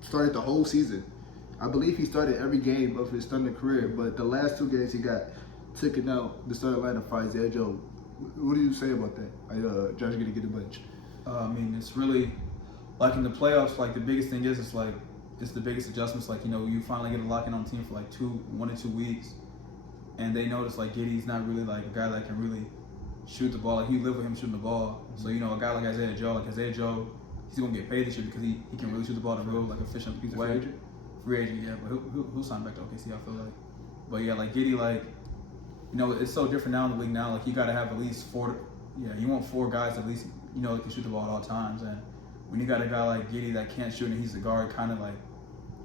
started the whole season. I believe he started every game of his Thunder career, but the last 2 games he got taken out the starting lineup for Isaiah Joe. What do you say about that? Josh Giddey get a bench. I mean, it's really like in the playoffs. Like the biggest thing is, it's like it's the biggest adjustments. Like you finally get a lock in on the team for like 1 or 2 weeks, and they notice like Giddey's not really like a guy that can really shoot the ball. Like you live with him shooting the ball. So a guy like Isaiah Joe, he's gonna get paid this year because he can really shoot the ball in a real like efficient way. Free agent, yeah, but who signed back to OKC? I feel like, but yeah, like Giddey, like it's so different now in the league now. Like you got to have at least 4. Yeah, you want 4 guys at least that can shoot the ball at all times. And when you got a guy like Giddey that can't shoot and he's the guard, kind of like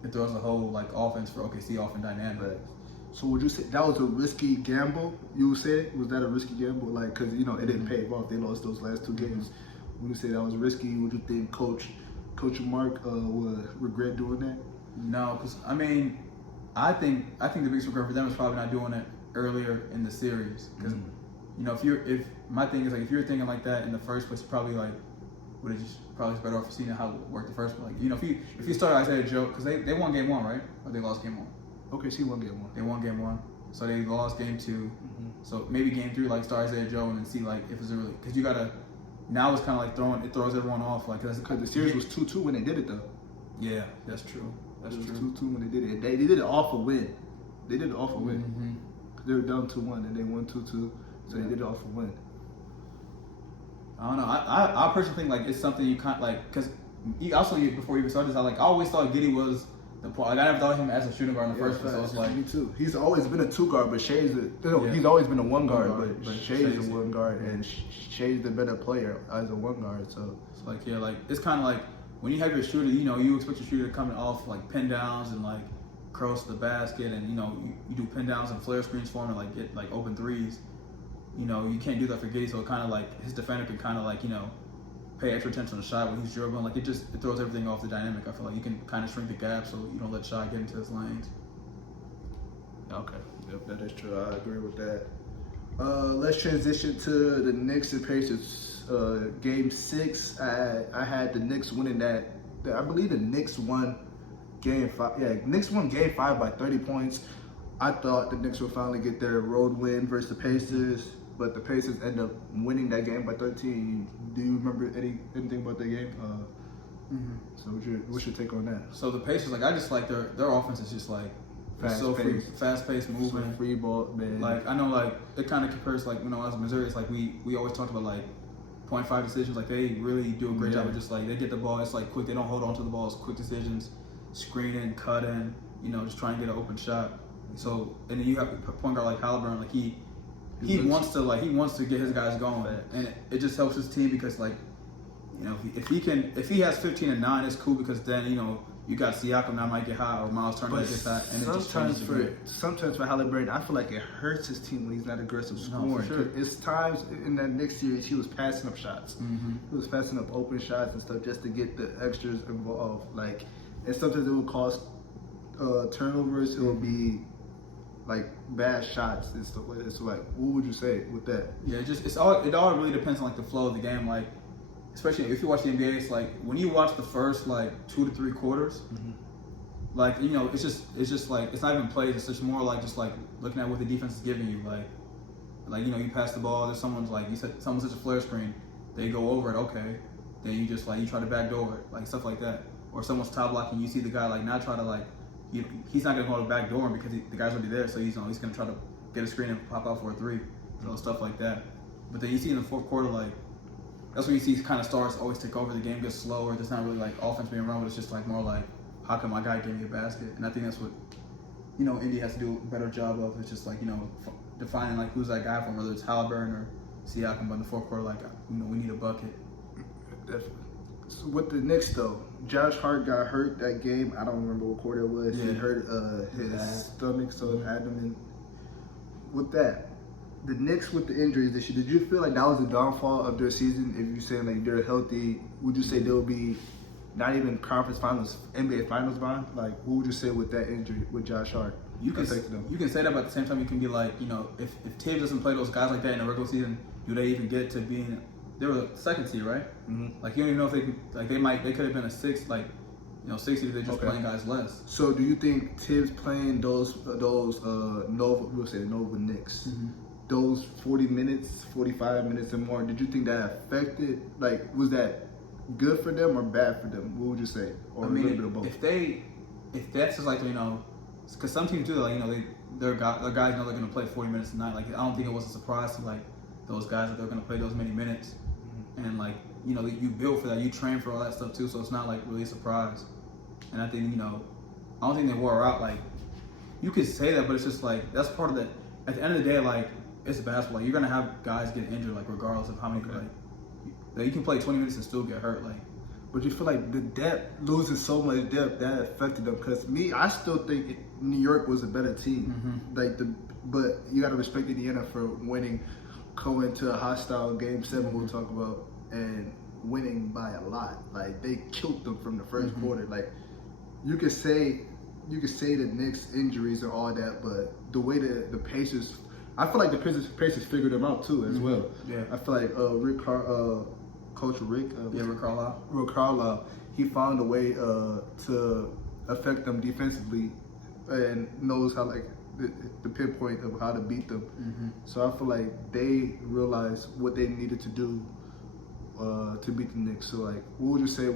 it throws the whole like offense for OKC off in dynamic. Right. So would you say that was a risky gamble? You would say was that a risky gamble? Like because it didn't pay off. They lost those last 2 games. Would you say that was risky? Would you think Coach Mark would regret doing that? No, because I think the biggest regret for them is probably not doing it earlier in the series. Because my thing is like if you're thinking like that in the first place, you probably like would have just probably is better off seeing how it worked the first one. Like, you know, if you start Isaiah Joe, because they won game 1, right? Or they lost game 1? OKC won game 1. They won game 1. So they lost game 2. Mm-hmm. So maybe game 3, like, start Isaiah Joe and then see, like, if it's really, because you got to, now it's kind of like it throws everyone off. Like, because the series was 2-2 when they did it, though. Yeah, that's true. That's it was true. 2-2 when they did it. They did it off a win. They did it off a win. Mm-hmm. They were down 2-1 and they won 2-2. So they did it off a win. I don't know. I personally think like it's something you can't like because also before you even started this, I always thought Giddey was the point. Like I never thought of him as a shooting guard in the first place. So it's like me too. He's always been a 2 guard, but Shai's he's always been a 1 guard, but Shai's a 1 guard, and Shai's the better player as a 1 guard. So it's like like it's kind of like when you have your shooter, you know, you expect your shooter to come off like pin downs and like curls to the basket, and you know you do pin downs and flare screens for him and like get like open threes. You know, you can't do that for Giddey, so it kind of like his defender can kind of like, you know, pay extra attention to the shot when he's dribbling. Like it throws everything off the dynamic. I feel like you can kind of shrink the gap so you don't let Shai get into his lanes. Okay, yep, that is true. I agree with that. Let's transition to the Knicks and Pacers. Game 6, I had the Knicks winning that. I believe the Knicks won game 5. Yeah, Knicks won game 5 by 30 points. I thought the Knicks would finally get their road win versus the Pacers, but the Pacers end up winning that game by 13. Do you remember anything about that game? So what's your take on that? So the Pacers, like I just like their offense is just like fast paced, moving, free ball, man. Like I know, like it kind of compares like when I was in Missouri. It's like we always talked about like 0.5 decisions. Like they really do a great job of just like they get the ball. It's like quick. They don't hold on to the ball. It's quick decisions, screening, cutting. You know, just trying to get an open shot. So and then you have a point guard like Halliburton. Like he wants to get his guys going, and it just helps his team because like you know if he has 15 and 9, it's cool because then you know. You got Siakam that might get hot, or Miles Turner that gets hot, and sometimes for Halliburton, I feel like it hurts his team when he's not aggressive scoring. No, for sure. It's times in that next series he was passing up shots. Mm-hmm. He was passing up open shots and stuff just to get the extras involved. Like, and sometimes it would cause turnovers. It would be like bad shots and stuff like that. So like, what would you say with that? Yeah, it all really depends on like the flow of the game. Like, especially if you watch the NBA, it's like when you watch the first like 2 to 3 quarters, like you know, it's just like it's not even plays. It's just more like just like looking at what the defense is giving you. Like you know, you pass the ball. There's someone's like you said, someone sets a flare screen. They go over it. Okay, then you just like you try to backdoor it, like stuff like that. Or someone's top blocking. You see the guy like not try to like. He's not gonna go to backdoor him because the guy's already there. So he's gonna try to get a screen and pop out for a 3. So stuff like that. But then you see in the fourth quarter like. That's when you see kind of stars always take over. The game gets slower. There's not really like offense being run, but it's just like more like, how can my guy give me a basket? And I think that's what, you know, Indy has to do a better job of. It's just like, you know, defining like who's that guy from, whether it's Halliburton or Siakam. But in the fourth quarter, like, you know, we need a bucket. Definitely. So with the Knicks though, Josh Hart got hurt that game. I don't remember what quarter it was. Yeah. He hurt his stomach, so it had him in. With that. The Knicks with the injuries this year, did you feel like that was the downfall of their season? If you're saying like they're healthy, would you say they'll be not even conference finals, NBA finals bound? Like, what would you say with that injury with Josh Hart? You can say that, but at the same time, you can be like, you know, if Tibbs doesn't play those guys like that in the regular season, do they even get to being? They were the second seed, right? Mm-hmm. Like you don't even know if they can. Like they could have been a 6, like you know, 6 seed if they're just playing guys less. So do you think Tibbs playing those Nova, we'll say the Nova Knicks? Mm-hmm. Those 40 minutes, 45 minutes and more, did you think that affected, like, was that good for them or bad for them? What would you say? Or I mean, a little bit of both? If that's just like, you know, because some teams do that, like, you know, their guys know they're going to play 40 minutes a night. Like, I don't think it was a surprise to, like, those guys that they're going to play those many minutes. Mm-hmm. And, like, you know, you build for that. You train for all that stuff, too, so it's not, like, really a surprise. And I think, you know, I don't think they wore out. Like, you could say that, but it's just, like, that's part of the, at the end of the day, like, it's basketball. You're gonna have guys get injured, like regardless of how many. Like, you can play 20 minutes and still get hurt. Like, but you feel like the depth, losing so much depth, that affected them. Because I still think New York was a better team. Mm-hmm. But you got to respect Indiana for winning, going to a hostile game 7. We'll talk about, and winning by a lot. Like they killed them from the first quarter. Like you could say the Knicks injuries and all that, but the way the Pacers. I feel like the Pacers figured them out too as well. Yeah. I feel like Coach Rick Carlisle. Rick Carlisle, he found a way to affect them defensively, and knows how like the pinpoint of how to beat them. So I feel like they realized what they needed to do to beat the Knicks. So like, what would you say?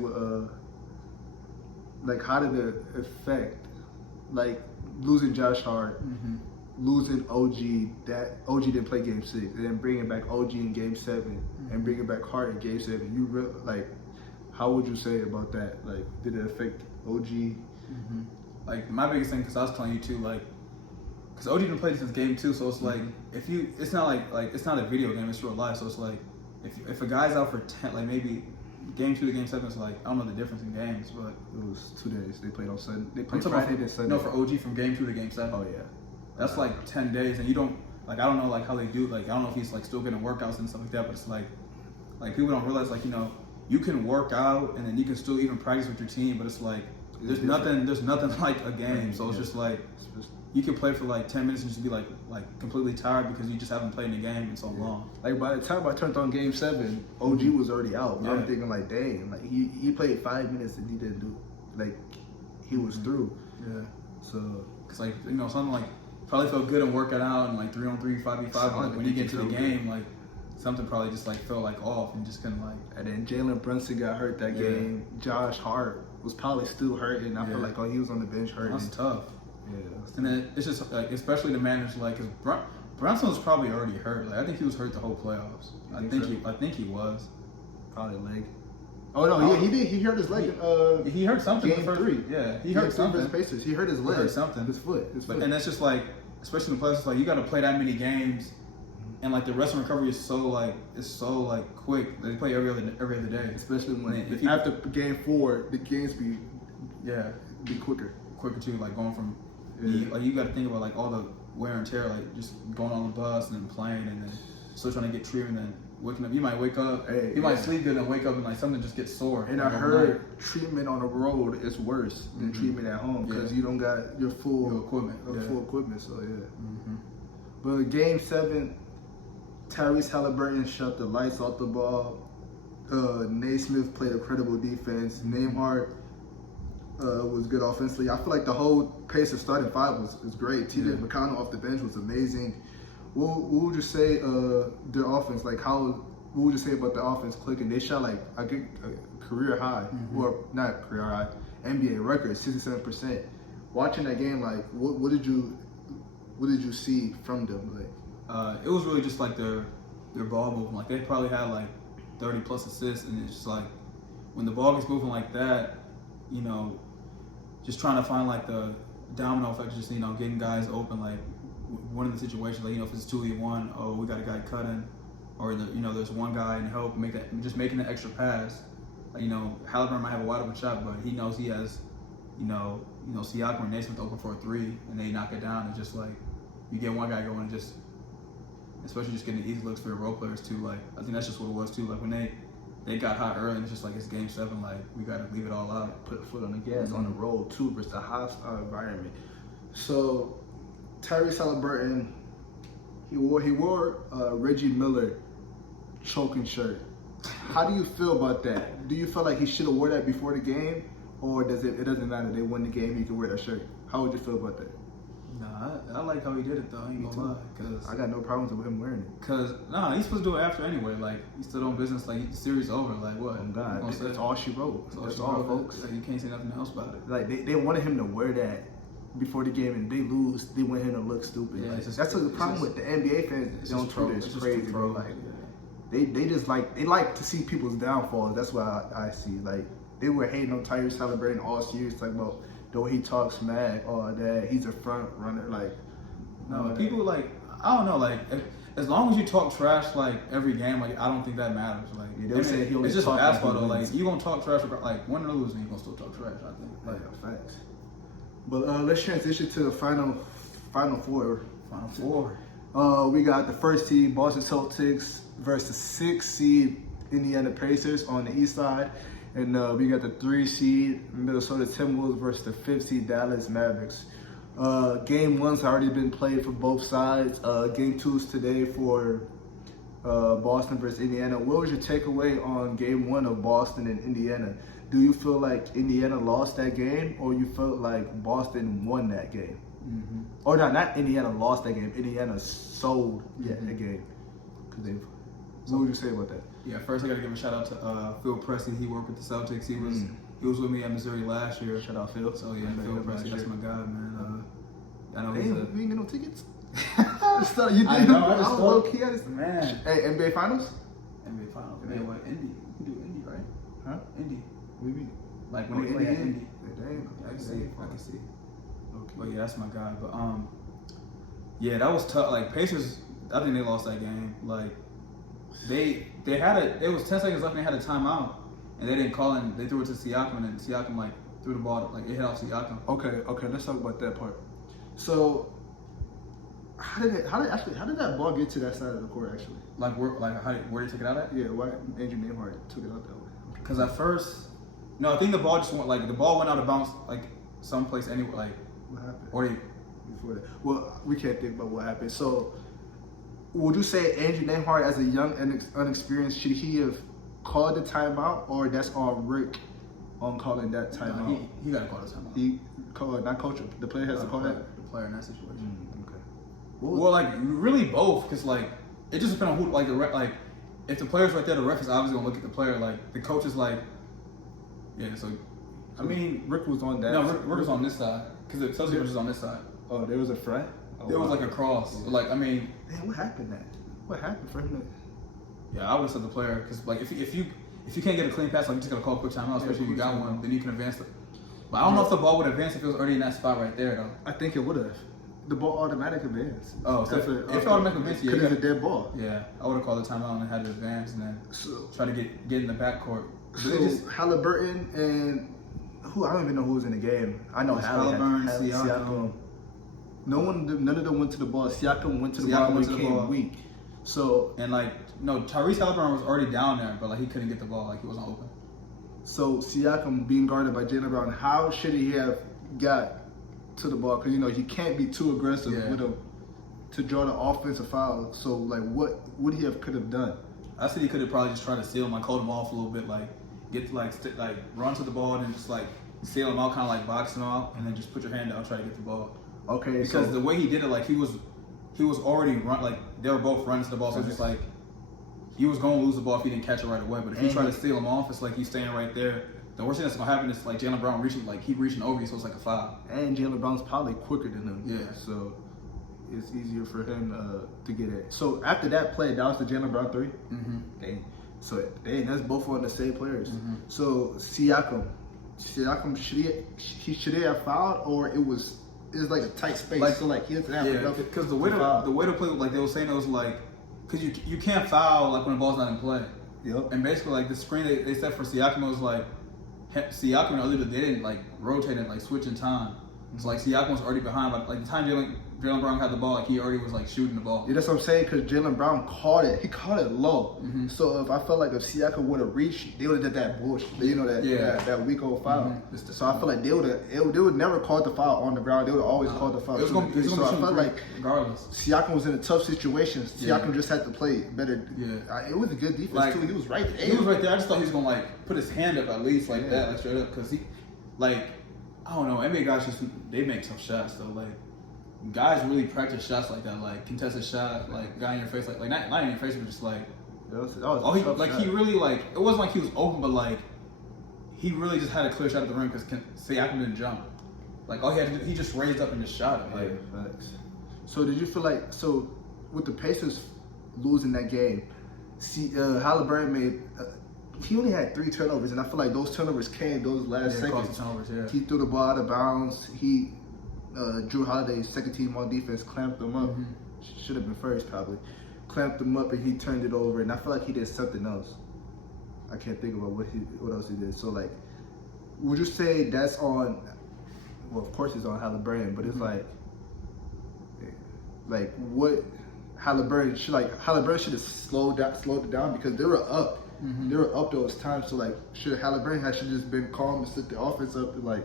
Like, how did it affect like losing Josh Hart, losing OG? That OG didn't play Game 6, and then bringing back OG in Game 7, and bringing back Hart in Game 7. Like, how would you say about that? Like, did it affect OG? Like, my biggest thing, because I was telling you too, like, because OG didn't play since Game 2, so it's like, it's not like it's not a video game, it's real life. So it's like, if a guy's out for 10, like maybe Game 2 to Game 7 is like, I don't know the difference in games, but It was 2 days. They played on Sunday. They I'm played talking Friday about, and Sunday. no, for OG from Game 2 to Game 7. Oh yeah. That's like 10 days, and you don't, like, I don't know like how they do, like, I don't know if he's like still getting workouts and stuff like that, but it's like people don't realize, like, you know, you can work out and then you can still even practice with your team, but it's like there's nothing like a game. So it's just like you can play for like 10 minutes and just be like completely tired because you just haven't played in a game in so long. Like, by the time I turned on Game 7, OG was already out. Yeah. I'm thinking like, dang, like he played 5 minutes and he didn't do, like, he was through. Yeah. So, cause like, you know, something like probably felt good and working out and like 3-on-3, 5v5. But like when you get to the game, like something probably just like felt like off and just couldn't like. And then Jalen Brunson got hurt that game. Josh Hart was probably still hurting. I feel like, he was on the bench hurting. That's tough. Yeah. And then it's just like, especially to manage, like, because Brunson was probably already hurt. Like, I think he was hurt the whole playoffs. I think he was. Probably leg. Oh no, he did. He hurt his leg. He hurt something. Game 3. Yeah, he hurt something. Pacers. He hurt his leg. He hurt something. His foot. And that's just like, especially in the playoffs, it's like you got to play that many games, and like the rest of recovery is so quick. They play every other day. Especially when after Game 4, the games be quicker too. Like going from like you got to think about like all the wear and tear, like just going on the bus and then playing and then still trying to get treatment and waking up. You might wake up, you might sleep good and wake up and like something just gets sore. And I heard treatment on the road is worse than treatment at home because you don't got your full equipment. Full equipment. So But Game 7, Tyrese Halliburton shut the lights off the ball. Naismith played incredible defense. Nembhard was good offensively. I feel like the whole Pacers starting 5 was great. TJ McConnell off the bench was amazing. What would you say their offense, like what would you say about the offense clicking? They shot like a career high, or not career high, NBA record, 67%. Watching that game, like what did you see from them? Like it was really just like their ball movement. Like they probably had like 30 plus assists, and it's just like when the ball gets moving like that, you know, just trying to find like the domino effect, just, you know, getting guys open, like one of the situations, like, you know, if it's 2v1, oh, we got a guy cutting, or you know, there's one guy in help, making an extra pass. Like, you know, Halliburton might have a wide open shot, but he knows he has, you know, Siakam or Naismith open for a 3, and they knock it down. And just like you get one guy going, and just especially just getting easy looks for your role players too. Like I think that's just what it was too. Like when they got hot early, and it's just like it's Game 7, like we got to leave it all out. Put a foot on the gas on the road too versus a hostile environment. So Tyrese Halliburton, he wore Reggie Miller choking shirt. How do you feel about that? Do you feel like he should have wore that before the game, or it doesn't matter? They win the game, he can wear that shirt. How would you feel about that? Nah, I like how he did it though. I ain't gonna lie, cause I got no problems with him wearing it. Cause he's supposed to do it after anyway. Like he's still doing business. Like the series over. Like what? Oh God, that's all she wrote. That's all, folks. Like you can't say nothing else about it. Like they wanted him to wear that before the game, and they lose. They want him to look stupid. Yeah, like, that's the problem with the NBA fans on Twitter. It's crazy, bro. Like they just like to see people's downfalls. That's what I see. Like they were hating on Tyrese Halliburton all series, like about the way he talks smack, or that he's a front runner. Like no, people like I don't know. Like as long as you talk trash like every game, like I don't think that matters. Like it's just basketball though. Like you gonna talk trash, like win or lose, and you gonna still talk trash. I think. Like facts. But let's transition to the final four. We got the first seed Boston Celtics versus 6th seed Indiana Pacers on the east side, and we got the 3 seed Minnesota Timberwolves versus the 5th seed Dallas Mavericks. Game 1's already been played for both sides. Game 2's today for Boston versus Indiana. What was your takeaway on game 1 of Boston and Indiana? Do you feel like Indiana lost that game, or you felt like Boston won that game? Mm-hmm. Or not Indiana lost that game. Indiana sold that game. What would you say about that? Yeah, first I got to give a shout out to Phil Presley. He worked with the Celtics. He was with me at Missouri last year. Shout out Phil. So yeah, Phil Presley, that's my guy, man. I know Hey, he's you a didn't get no tickets? I know, I just was thought- low-key. man. Hey, NBA Finals? NBA Finals. Man, what? Indy. You can do Indy, right? Huh? Indy. What do you mean? Like when they play at Indy. Dang. I can see. I can see. Okay. But yeah, that's my guy. But yeah, that was tough. Like Pacers, I think they lost that game. Like they had it was 10 seconds left and they had a timeout and they didn't call it. They threw it to Siakam and then Siakam like threw the ball, like it hit off Siakam. Okay, let's talk about that part. So how did that ball get to that side of the court actually? Like where they took it out at? Yeah, why Andrew Nembhard took it out that way? Because at first, no, I think the ball just went like the ball went out of bounds like someplace anywhere like. What happened? Or they, before that. Well, we can't think about what happened. So, would you say Andrew Nembhard, as a young and unexperienced, should he have called the timeout, or that's on Rick on calling that timeout? no, he got to call the timeout. He called, not coach. The player has to call that. The player in that situation. Okay. Well, like really both, because like it just depends on who. Like the like if the player's right there, the ref is obviously gonna look at the player. Like the coach is like, yeah. So I mean, Rick was on that. no, Rick was on this side because the Celtics was on this side. Oh, there was a front. Oh, There was like a cross. Yeah. Like I mean, Man, what happened? What happened for him? yeah, I would have said the player because like if you can't get a clean pass, like you just gotta call a quick timeout, especially if you got one, then you can advance it. But I don't know if the ball would advance if it was already in that spot right there though. I think it would have. The ball automatically advanced. Oh, so if it automatically advanced, yeah, because you it's a dead ball. Yeah, I would have called the timeout and had it advance and then So, try to get in the backcourt. so Halliburton and who I don't even know who was in the game. I know Halliburton, Hallie, Siakam. None of them went to the ball. Siakam went to the Siakam ball when went he to the came ball. weak. So And like no, Tyrese Halliburton was already down there, but like he couldn't get the ball, like he wasn't open. Siakam being guarded by Jaylen Brown, how should he have got to the ball? Because you can't be too aggressive with him to draw the offensive foul. So like, what would he could have done? I said he could have probably just tried to seal him, like hold him off a little bit, like get to, like run to the ball and then just like seal him out, kind of like box him out, and then just put your hand out and try to get the ball. Okay, Because the way he did it, like he was already like they were both running to the ball, so it's just like he was going to lose the ball if he didn't catch it right away. But if you try to steal him off, it's like he's staying right there. The worst thing that's gonna happen is like Jaylen Brown reaching over you, so it's like a foul. And Jaylen Brown's probably quicker than him. Yeah. So it's easier for him to get it. So after that play, that was the Jaylen Brown 3? Mm-hmm. Dang. So that's both on the same players. Mm-hmm. So Siakam should he have fouled, or it's like a tight space, Like- so like he doesn't have enough. Because the way to play, like they were saying, it was like because you can't foul like when the ball's not in play. Yep. And basically, like the screen they set for Siakam was like Siakam and other they didn't like rotate and like switch in time. It's like Siakam was already behind, but like the time Jaylen Brown had the ball, like he already was like shooting the ball. Yeah, that's what I'm saying, because Jaylen Brown caught it. He caught it low. Mm-hmm. So if I felt like if Siakam would have reached, they would have did that bullshit. That week old foul. Mm-hmm. So I feel like they would never call the foul on the ground. They would always call the foul. It was gonna be so I felt like regardless. Siakam was in a tough situation. Siakam just had to play better. Yeah. It was a good defense Like, too. He was right there. He was right there. I just thought he was gonna like put his hand up at least like that, like straight up, because he, like, I don't know. NBA guys they make tough shots though. Like, guys really practice shots like that, like contested shot, like guy in your face, like not in your face, but just like, That was oh, a tough shot. he really like it wasn't like he was open, but like he really just had a clear shot at the rim because Siakam didn't jump. Like all he had to do, he just raised up and just shot it. Like, Yeah, facts. So did you feel like with the Pacers losing that game, Halliburton made he only had 3 turnovers, and I feel like those turnovers came those last yeah, seconds. caused the turnovers, yeah. He threw the ball out of bounds. Drew Holiday's second team on defense clamped them up. Mhm. Should have been first probably. Clamped them up and he turned it over, and I feel like he did something else. I can't think about what else he did. So like, would you say that's on? Well, of course it's on Halliburton, but it's like what Halliburton should have slowed it down because they were up. Mhm. They were up those times. So like, should Halliburton have just been calm and set the offense up? And like,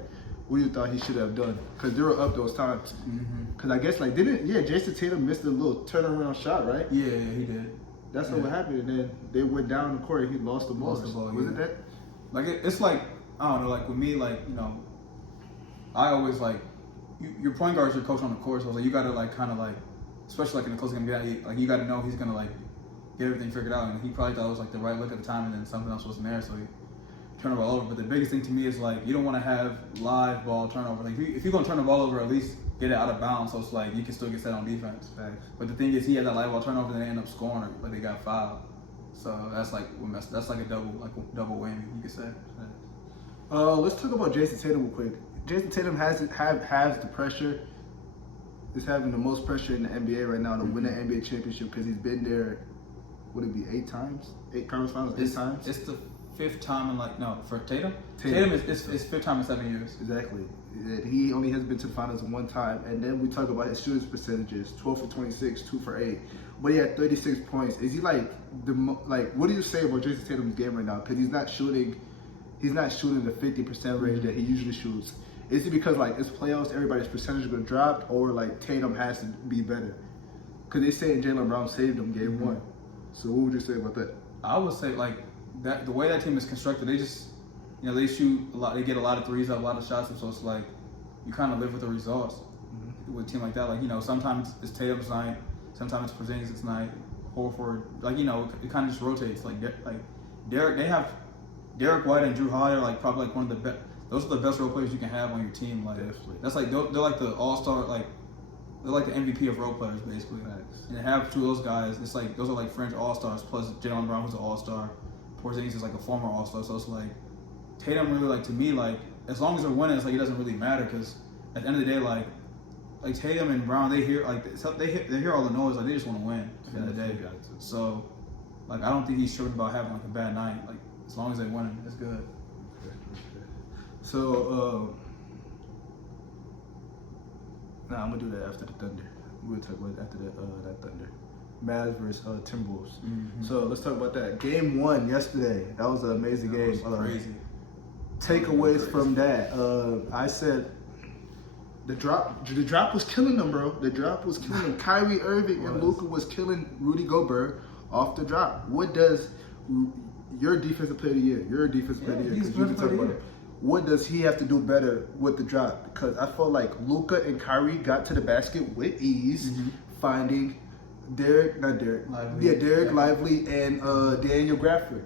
what do you thought he should have done? Because they were up those times. Mhm. Because I guess like Jason Tatum missed a little turnaround shot, right? Yeah, he did. That's what happened. And then they went down the court and he lost the ball. Was it that? Like it's like I don't know. Like with me, like I always like your point guard's your coach on the court. So like you gotta like kind of like, especially like in the close game, like you gotta know he's gonna like get everything figured out. And he probably thought it was like the right look at the time, and then something else wasn't there, so he turned the ball over. But the biggest thing to me is like you don't want to have live ball turnover. Like if you're gonna turn the ball over, at least get it out of bounds, so it's like you can still get set on defense. Thanks. But the thing is, he had that live ball turnover, and they end up scoring it, but they got fouled. So that's like a double whammy, you could say. Let's talk about Jason Tatum real quick. Jason Tatum has the pressure. He's having the most pressure in the NBA right now to win the NBA championship because he's been there. Would it be 8 times? 8 conference finals, 8 times? It's the 5th time for Tatum. Tatum is 5th time in 7 years. Exactly. He only has been to the finals 1 time. And then we talk about his shooting percentages: 12 for 26, 2 for 8. But he had 36 points. Is he like what do you say about Jason Tatum's game right now? Because he's not shooting the 50% range that he usually shoots. Is it because like it's playoffs, everybody's percentage is gonna drop, or like Tatum has to be better? Because they say Jaylen Brown saved him game 1. So what would you say about that? I would say like that the way that team is constructed, they just they shoot a lot, they get a lot of threes up, a lot of shots, and so it's like you kind of live with the results with a team like that. Like sometimes it's Tatum's night, sometimes it's Porzingis' night, Horford. Like it kind of just rotates. Like Derek, they have Derek White and Drew Holiday are like probably like one of the best. Those are the best role players you can have on your team. Like that's like they're like the all-star, like they're like the MVP of role players basically. And to have 2 of those guys, it's like those are like fringe all-stars plus Jaylen Brown, who's an all-star. Porzingis is like a former all-star, so it's like Tatum really like to me like as long as they're winning, it's like it doesn't really matter because at the end of the day like Tatum and Brown they hear all the noise, like they just want to win at the end of the day. So like I don't think he's tripping about having like a bad night. Like as long as they win, it's good. So, I'm gonna do that after the Thunder. We'll talk about it after that Thunder. Mavs versus Timberwolves. So let's talk about that. Game 1 yesterday. That was an amazing game. Was crazy. Takeaways from that. I said the drop was killing them, bro. The drop was killing them. Kyrie Irving and Luka was killing Rudy Gobert off the drop. What does your defensive player of the year? You're a defensive player of the year because you can talk about it. What does he have to do better with the drop? Because I felt like Luka and Kyrie got to the basket with ease, finding Derek Lively and Daniel Grafford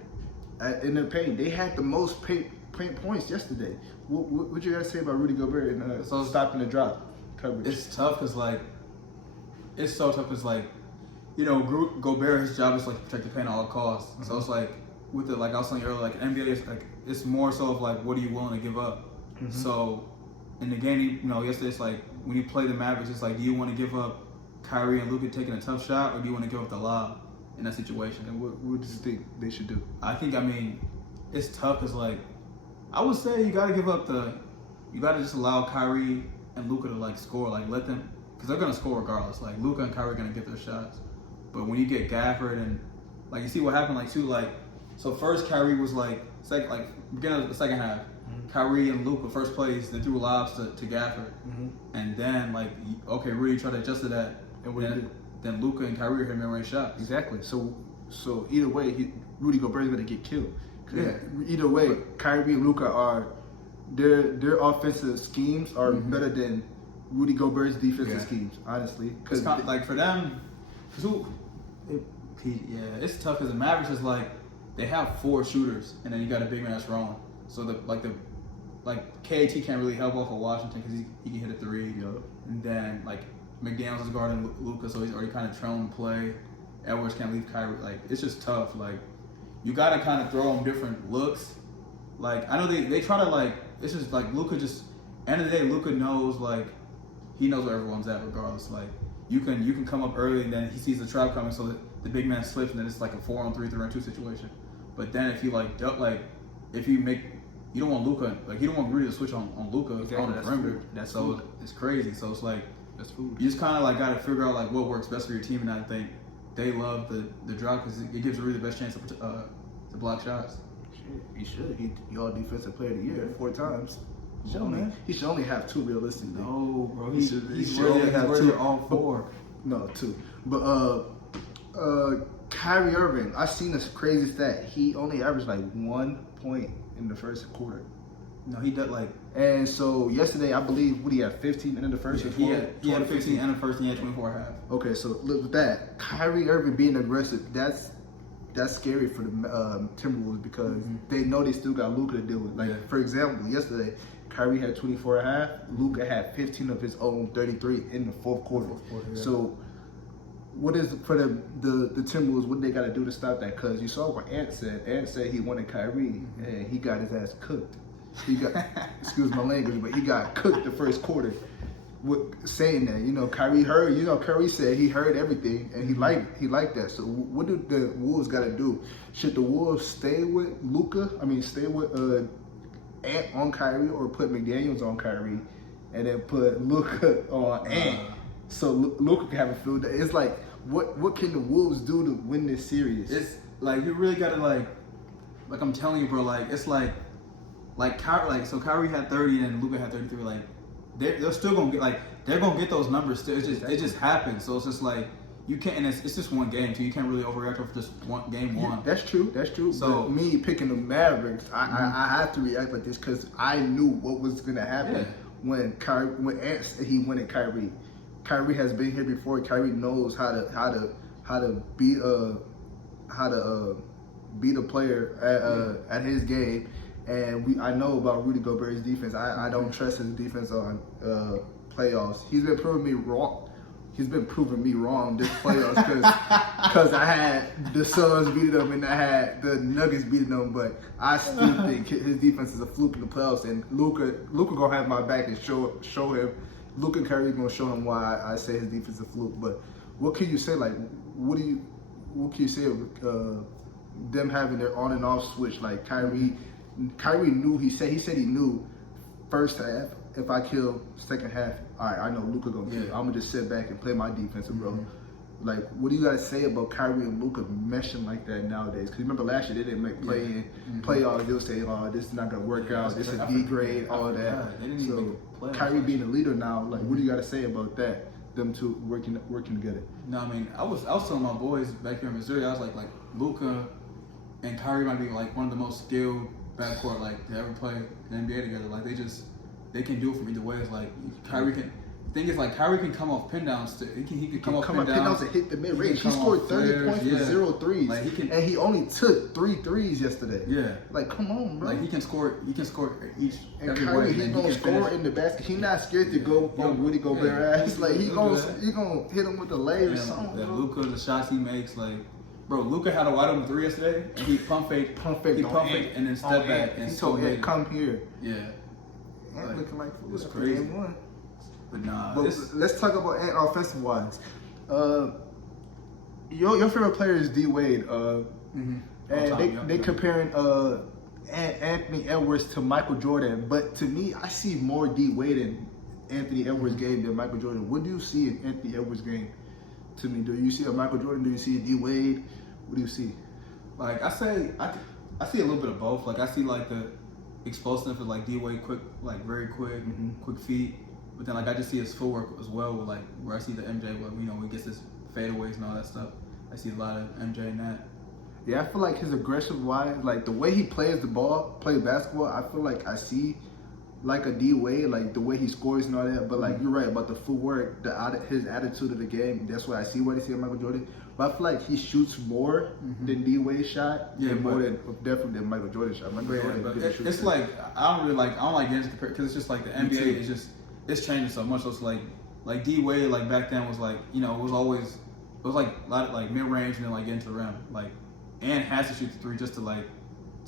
in the paint. They had the most paint points yesterday. What you guys say about Rudy Gobert and stopping the drop coverage? It's tough because it's so tough because Gobert, his job is like to protect the paint at all costs. So it's like with the I was saying earlier, like NBA is like it's more so of like what are you willing to give up. So in the game, yesterday it's like when you play the Mavericks, it's like do you want to give up Kyrie and Luka taking a tough shot, or do you want to give up the lob in that situation? And what do you think they should do? I think it's tough because I would say you got to just allow Kyrie and Luka to score, let them, because they're gonna score regardless. Like Luka and Kyrie are gonna get their shots, but when you get Gafford and you see what happened so first Kyrie was beginning of the second half, Kyrie and Luka first plays they threw lobs to Gafford, and then Rudy tried to adjust to that, and then Luka and Kyrie hit mid-range shots. Exactly. So either way, Rudy Gobert is gonna get killed. Yeah. Either way, Kyrie and Luka are their offensive schemes are better than Rudy Gobert's defensive schemes, honestly. Because for them, it's tough because the Mavericks is they have 4 shooters and then you got a big man that's rolling. So KAT can't really help off of Washington because he can hit a 3. And then McDaniels is guarding Luka, so he's already kind of trailing play. Edwards can't leave Kyrie. It's just tough. You got to kind of throw them different looks. I know they try to it's just Luka just end of the day Luka knows he knows where everyone's at regardless. You can come up early and then he sees the trap coming, so the big man slips and then it's a 4-on-3, 3-on-2 situation. But then if you if you make you don't want Luka you don't want Rudy to switch on Luka on the perimeter. It's crazy. So it's that's food. You just kind of got to figure out what works best for your team, and I think they love the drop because it gives Rudy the best chance to block shots. He should. He all defensive player of the year 4 times. He should only have 2 realistically. No, bro. He should only have 2. All 4. No, 2. But Kyrie Irving, I seen this crazy stat. He only averaged like 1 point in the first quarter. No, he did like. And so yesterday, I believe, what he had 15 in the first. He had 15 in the first, and he had 24 at half. Okay, so look at that. Kyrie Irving being aggressive. That's scary for the Timberwolves because they know they still got Luka to deal with. Like for example, yesterday, Kyrie had 24 at half. Luka had 15 of his own 33 in the fourth quarter. So. What is for the Timberwolves? What they got to do to stop that? Because you saw what Ant said. Ant said he wanted Kyrie, and he got his ass cooked. He got, excuse my language, but he got cooked the first quarter. With saying that, Kyrie heard. Kyrie said he heard everything, and he liked that. So what do the Wolves got to do? Should the Wolves stay with Luka? Stay with Ant on Kyrie, or put McDaniels on Kyrie, and then put Luka on Ant? So Luka can have a field day. It's like, what can the Wolves do to win this series? It's like you really gotta like I'm telling you, bro. Like it's like so Kyrie had 30 and Luka had 33. Like they're still gonna get they're gonna get those numbers. Still, it just happens. So it's just like you can't. And it's just one game, so you can't really overreact off just game one. That's true. So but me picking the Mavericks, I have to react like this because I knew what was gonna happen when Ant he wanted Kyrie. Kyrie has been here before. Kyrie knows how to beat a player at his game, and I know about Rudy Gobert's defense. I don't trust his defense on playoffs. He's been proving me wrong. He's been proving me wrong this playoffs because I had the Suns beating them and I had the Nuggets beating them, but I still think his defense is a fluke in the playoffs. And Luka gonna have my back and show him. Luka and Kyrie gonna show him why I say his defense is a fluke. But what can you say? Like, what can you say of them having their on and off switch? Like Kyrie knew. He said he knew first half. If I kill second half, all right, I know Luka gonna kill. I'm gonna just sit back and play my defensive role. Like, what do you guys say about Kyrie and Luka meshing like that nowadays? Because remember last year they didn't make playoffs. They'll say, "Oh, this is not gonna work out. This is D grade, all that." So Kyrie being the leader now, like, what do you got to say about that? Them two working together. No, I was telling my boys back here in Missouri, I was like Luka and Kyrie might be like one of the most skilled backcourt to ever play in the NBA together. Like they can do it from either way. It's like Kyrie can. The thing is, Kyrie can come off pin downs. He can come off pin downs and hit the mid range. He scored 30 points with 0 threes, and he only took 3 threes yesterday. Yeah, come on, bro. He can score. Each. And Kyrie, he's gonna score in the basket. He's not scared to go on Rudy Gobert ass. He gonna hit him with the layers. Luka, the shots he makes, bro. Luka had a wide open 3 yesterday, and he pump fake, and then step back and he told him, "Come here." Yeah, Ant looking like it's crazy. Game 1. But nah, let's talk about Ant offensive wise. Your favorite player is D Wade, and they comparing Anthony Edwards to Michael Jordan. But to me, I see more D Wade in Anthony Edwards' game than Michael Jordan. What do you see in Anthony Edwards' game? To me, do you see a Michael Jordan? Do you see a D Wade? What do you see? I see a little bit of both. I see the explosiveness of D Wade, quick, very quick, quick feet. But then I just see his footwork as well, where I see the MJ, when he gets his fadeaways and all that stuff. I see a lot of MJ in that. Yeah, I feel like his aggressive wise, the way he plays basketball, I feel like I see a D Wade, the way he scores and all that. But you're right about the footwork, his attitude of the game. That's why I see what I see in Michael Jordan. But I feel like he shoots more than D Wade shot, definitely than Michael Jordan shot. It's I don't like getting compared because it's just the NBA is just. It's changing so much. So it's D Wade back then was it was always a lot of mid range and then get into the rim and has to shoot the 3 just to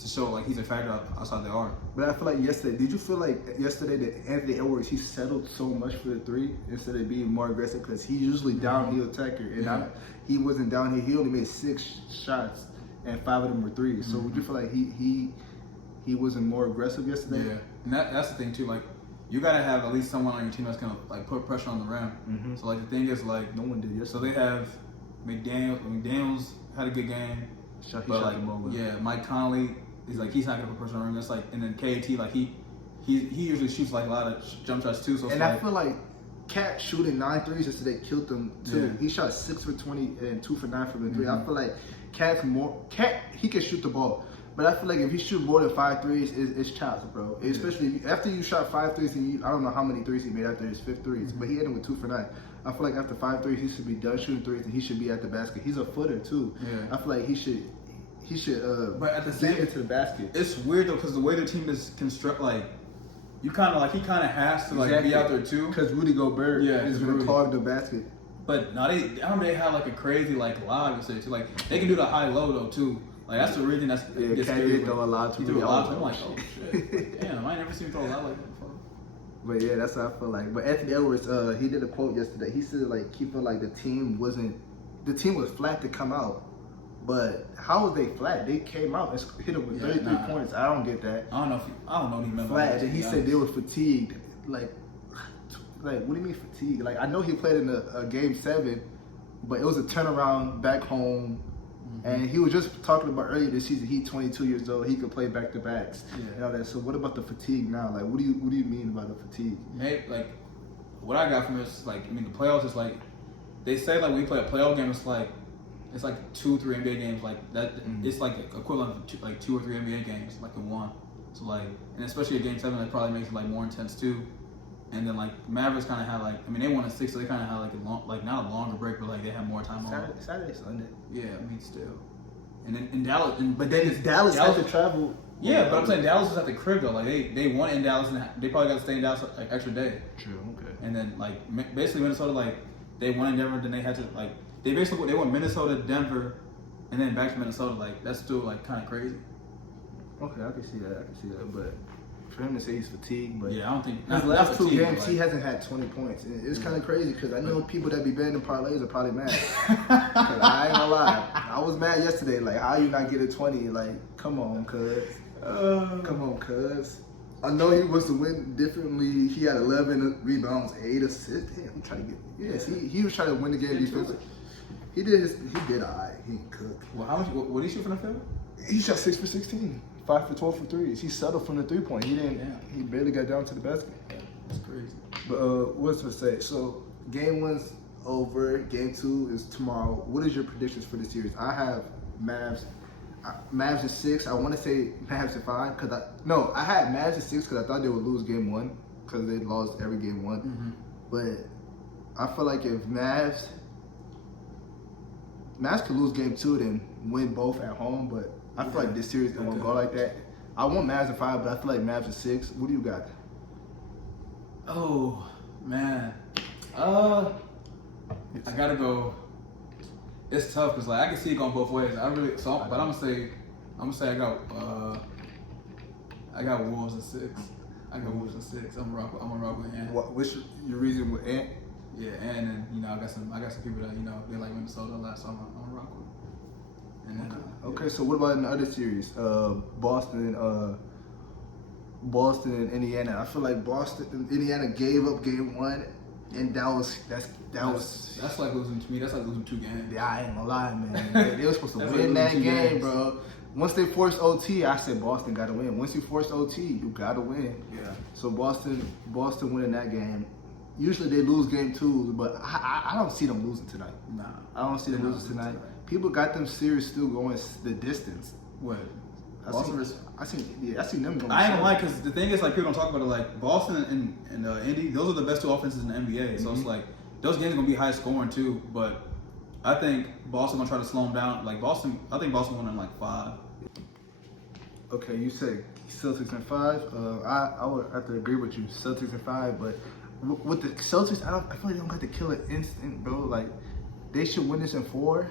show he's a factor outside the arc. But I feel like yesterday, did you feel like yesterday that Anthony Edwards he settled so much for the 3 instead of being more aggressive because he's usually downhill attacker and he wasn't downhill. He only made 6 shots and 5 of them were 3s. So would you feel like he wasn't more aggressive yesterday? Yeah, and that's the thing too. You gotta have at least someone on your team that's gonna put pressure on the rim. So the thing is no one did yesterday. So they have McDaniels had a good game. Mike Conley he's not gonna put pressure on the rim. That's and then KAT he usually shoots a lot of jump shots too. So and I feel like Cat shooting 9 threes yesterday killed them too. Yeah. He shot 6 for 20 and 2 for 9 from the 3. I feel like Cat he can shoot the ball, but I feel like if he shoot more than 5 threes, it's chops, bro. Especially after you shot 5 threes, and I don't know how many threes he made after his 5th threes, but he ended with 2 for 9. I feel like after 5 threes, he should be done shooting threes, and he should be at the basket. He's a footer too. Yeah. I feel like he should. But at the same, get into the basket. It's weird though because the way the team is construct, like he kind of has to like be out there too. Because Rudygobert is going to clog the basket. But no, I don't know, they have like a crazy like lob yesterday too. Like they can do the high low though too. Like that's the reason that's Cat did throw a lot to me. He threw a lob. I'm like, oh shit, damn, I ain't never seen him throw a lob like that before. But yeah, that's how I feel like. But Anthony Edwards, he did a quote yesterday. He said like he felt like the team was flat to come out. But how was they flat? They came out and hit him with 33 points. I don't get that. I don't know what he meant by flat. that. And he said they were fatigued. Like what do you mean fatigued? Like I know he played in a game 7, but it was a turnaround back home. And he was just talking about earlier this season. He's 22 years old. He could play back to backs and all that. So what about the fatigue now? Like what do you mean by the fatigue? Maybe, like what I got from it is like the playoffs is like they say like when we play a playoff game it's like 2-3 NBA games like that. It's like equivalent to 2 or 3 NBA games like in one. So like, and especially a game 7 that probably makes it like more intense too. And then like Mavericks kind of had like they won a 6, so they kind of had like a long, like not a longer break, but like they had more time off. Saturday, Sunday. Yeah, still. And then in Dallas, but then it's Dallas had to travel. Yeah, but I'm saying Dallas was at the crib though. Like they won in Dallas, and they probably got to stay in Dallas like extra day. True. Okay. And then like basically Minnesota, like they won in Denver, then they had to like they won Minnesota, Denver, and then back to Minnesota. Like that's still like kind of crazy. Okay, I can see that. But for him to say he's fatigued, but yeah, I don't think his last 2 games he hasn't had 20 points. It's kind of crazy because I know people that be betting parlays are probably mad. 'Cause I ain't gonna lie, I was mad yesterday. Like, how you not getting 20? Like, come on, cuz. I know he was to win differently. He had 11 rebounds, 8 assists. Damn, I'm trying to get. Yes, he was trying to win the game defensively. He did alright. He didn't cook. Well, how much? What did he shoot from the field? He shot 6 for 16. 5 for 12 for 3s. He settled from the 3-point. He didn't. Yeah. He barely got down to the basket. That's crazy. But what's to say? So game 1's over. Game 2 is tomorrow. What is your predictions for the series? I have Mavs in 6. I want to say Mavs in 5 I had Mavs in 6 because I thought they would lose game 1 because they lost every game 1. Mm-hmm. But I feel like if Mavs could lose game 2 then win both at home, but I feel like this series won't go like that. I want Mavs in 5, but I feel like Mavs in 6. What do you got? Oh man, I gotta go. It's tough because like I can see it going both ways. But I'm gonna say I got Wolves in 6. I got Wolves in 6. I'm gonna rock with Ant. What's your reason with Ant? Yeah, and then I got some people that they like Minnesota a lot, so I'm gonna rock with. And then, Okay, so what about in the other series? Boston and Indiana. I feel like Boston and Indiana gave up game 1, and that's like losing to me. That's like losing 2 games. Yeah, I ain't gonna lie, man. They were supposed to win that game, bro. Once they forced OT, I said Boston gotta win. Once you force OT, you gotta win. Yeah. So Boston winning that game. Usually they lose game 2, but I don't see them losing tonight. Nah, I don't see them losing tonight. People got them series still going the distance. What? I seen them going. I ain't gonna lie, because the thing is, like, people don't talk about it. Like Boston and Indy, those are the best 2 offenses in the NBA. So it's like those games are gonna be high scoring too. But I think Boston gonna try to slow them down. Like I think Boston won in like 5. Okay, you say Celtics in 5. I would have to agree with you, Celtics in 5. But with the Celtics, I feel like they don't got to kill it instant, bro. Like they should win this in 4.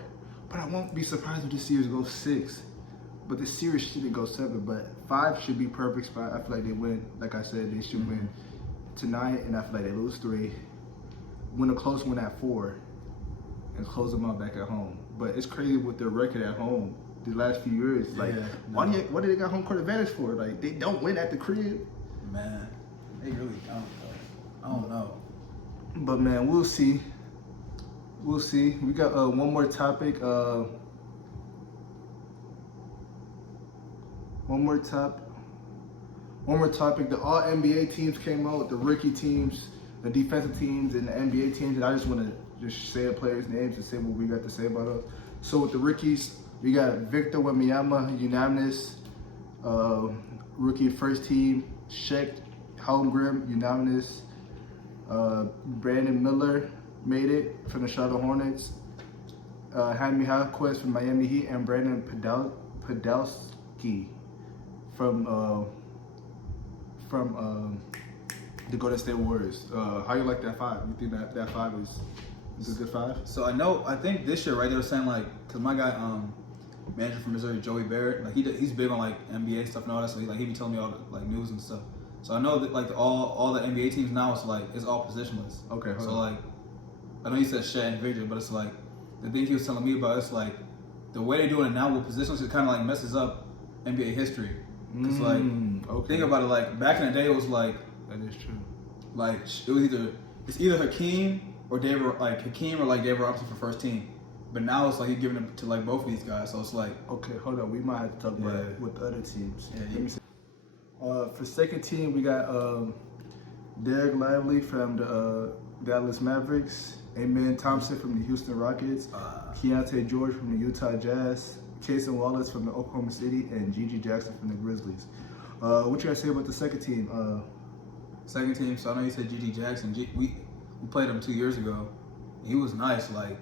But I won't be surprised if this series goes 6. But the series shouldn't go 7. But 5 should be perfect spot. I feel like they win. Like I said, they should win tonight, and I feel like they lose 3. Win a close one at 4, and close them out back at home. But it's crazy with their record at home the last few years. Like, why do they got home court advantage for? Like, they don't win at the crib. Man, they really don't. I don't know. But man, we'll see. We'll see. We got one more topic. One more topic. The all NBA teams came out. The rookie teams the defensive teams and the NBA teams, and I just want to just say the players' names and say what we got to say about those. So with the rookies, we got Victorwembanyama, unanimous, rookie first team, chetholmgren, unanimous, Brandon Miller made it from the Charlotte Hornets, Jaime Jaquez from Miami Heat, and Brandon Podolski from the Golden State Warriors. How you like that five? You think that five is a good five? So I think this year, right, they were saying like, cause my guy, manager from Missouri, Joey Barrett, like he's big on like NBA stuff and all that, so he be telling me all the like news and stuff. So I know that like all the NBA teams now it's all positionless. Okay. So like, I know you said Shet and Victor, but it's like the thing he was telling me about. It's like the way they're doing it now with positionless, it kind of like messes up NBA history. Cause think about it, like back in the day, it was like that is true. Like it was either Hakeem or David Robinson for first team. But now it's like you're giving it to like both of these guys, so it's like okay, hold on, we might have to talk about it with the other teams. Yeah, Let me see. For second team, we got Derek Lively from the Dallas Mavericks, Amen Thompson from the Houston Rockets, Keontae George from the Utah Jazz, Cason Wallace from the Oklahoma City, and Gigi Jackson from the Grizzlies. What you guys say about the second team? Second team. So I know you said Gigi Jackson. We played him 2 years ago. He was nice, like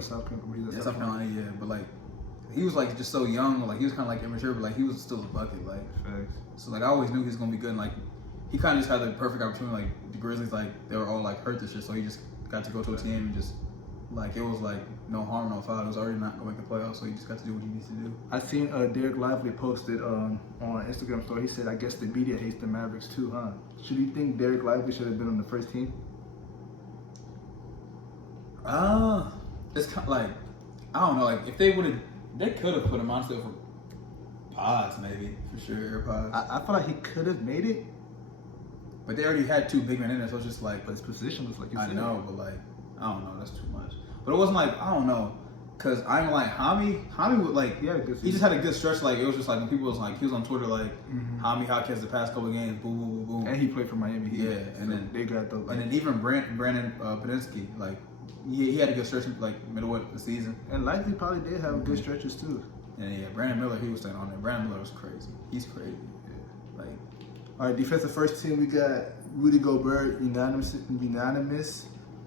South Carolina, yeah. But like he was like just so young, like he was kind of like immature, but like he was still a bucket, like. Facts. So like I always knew he was gonna be good. And, like he kind of just had the perfect opportunity. Like the Grizzlies, like they were all like hurt this year, so he just got to go to a team and just like it was like no harm, no foul. It was already not going to make the playoffs, so he just got to do what he needs to do. I seen Derek Lively posted on Instagram story. He said, "I guess the media hates the Mavericks too, huh?" Should you think Derek Lively should have been on the first team? It's kind of like I don't know. Like if they could have put him on still for pods, maybe for sure, air pods. I feel like he could have made it, but they already had two big men in there, so it's just like. But his position was like you said. I know, but like I don't know. That's too much. But it wasn't like I don't know, cause I'm like Jaime would like he just had a good stretch. Like it was just like when people was like he was on Twitter like Jaime Jaquez the past couple of games, boom, boom, boom, boom. And he played for Miami Heat. Yeah, and then they got the and then even Brandon Podolski, like he had a good stretch like middle of the season. And Lively probably did have good stretches too. And yeah, Brandon Miller, he was staying on there. Brandon Miller was crazy. He's crazy. Yeah. Like, all right, defensive first team, we got Rudy Gobert, unanimous.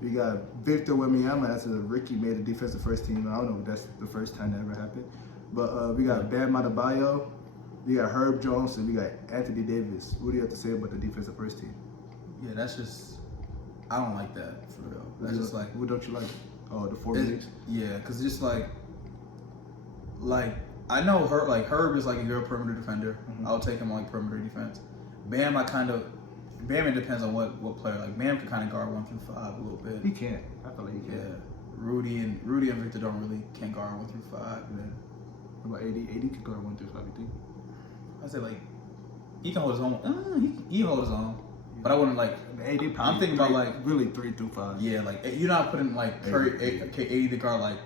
We got Victor Wembanyama as a rookie made a defensive first team. I don't know if that's the first time that ever happened. But we got Bam Adebayo, we got Herb Jones, and we got Anthony Davis. What do you have to say about the defensive first team? Yeah, that's just, I don't like that for real. That's just like. What don't you like? Oh, the four bigs? Yeah, because just like I know Herb is like a good perimeter defender. I'll take him on like perimeter defense. Bam, it depends on what player. Like Bam can kind of guard 1 through 5 a little bit. He can. I feel like he can. Yeah. Rudy and Victor can't guard 1 through 5. And then what about AD? AD can guard 1 through 5. You think? I say like he can hold his own. He holds his own. But I wouldn't like. AD I'm thinking about like really 3 through 5. Yeah, like you're not putting like Curry, AD to guard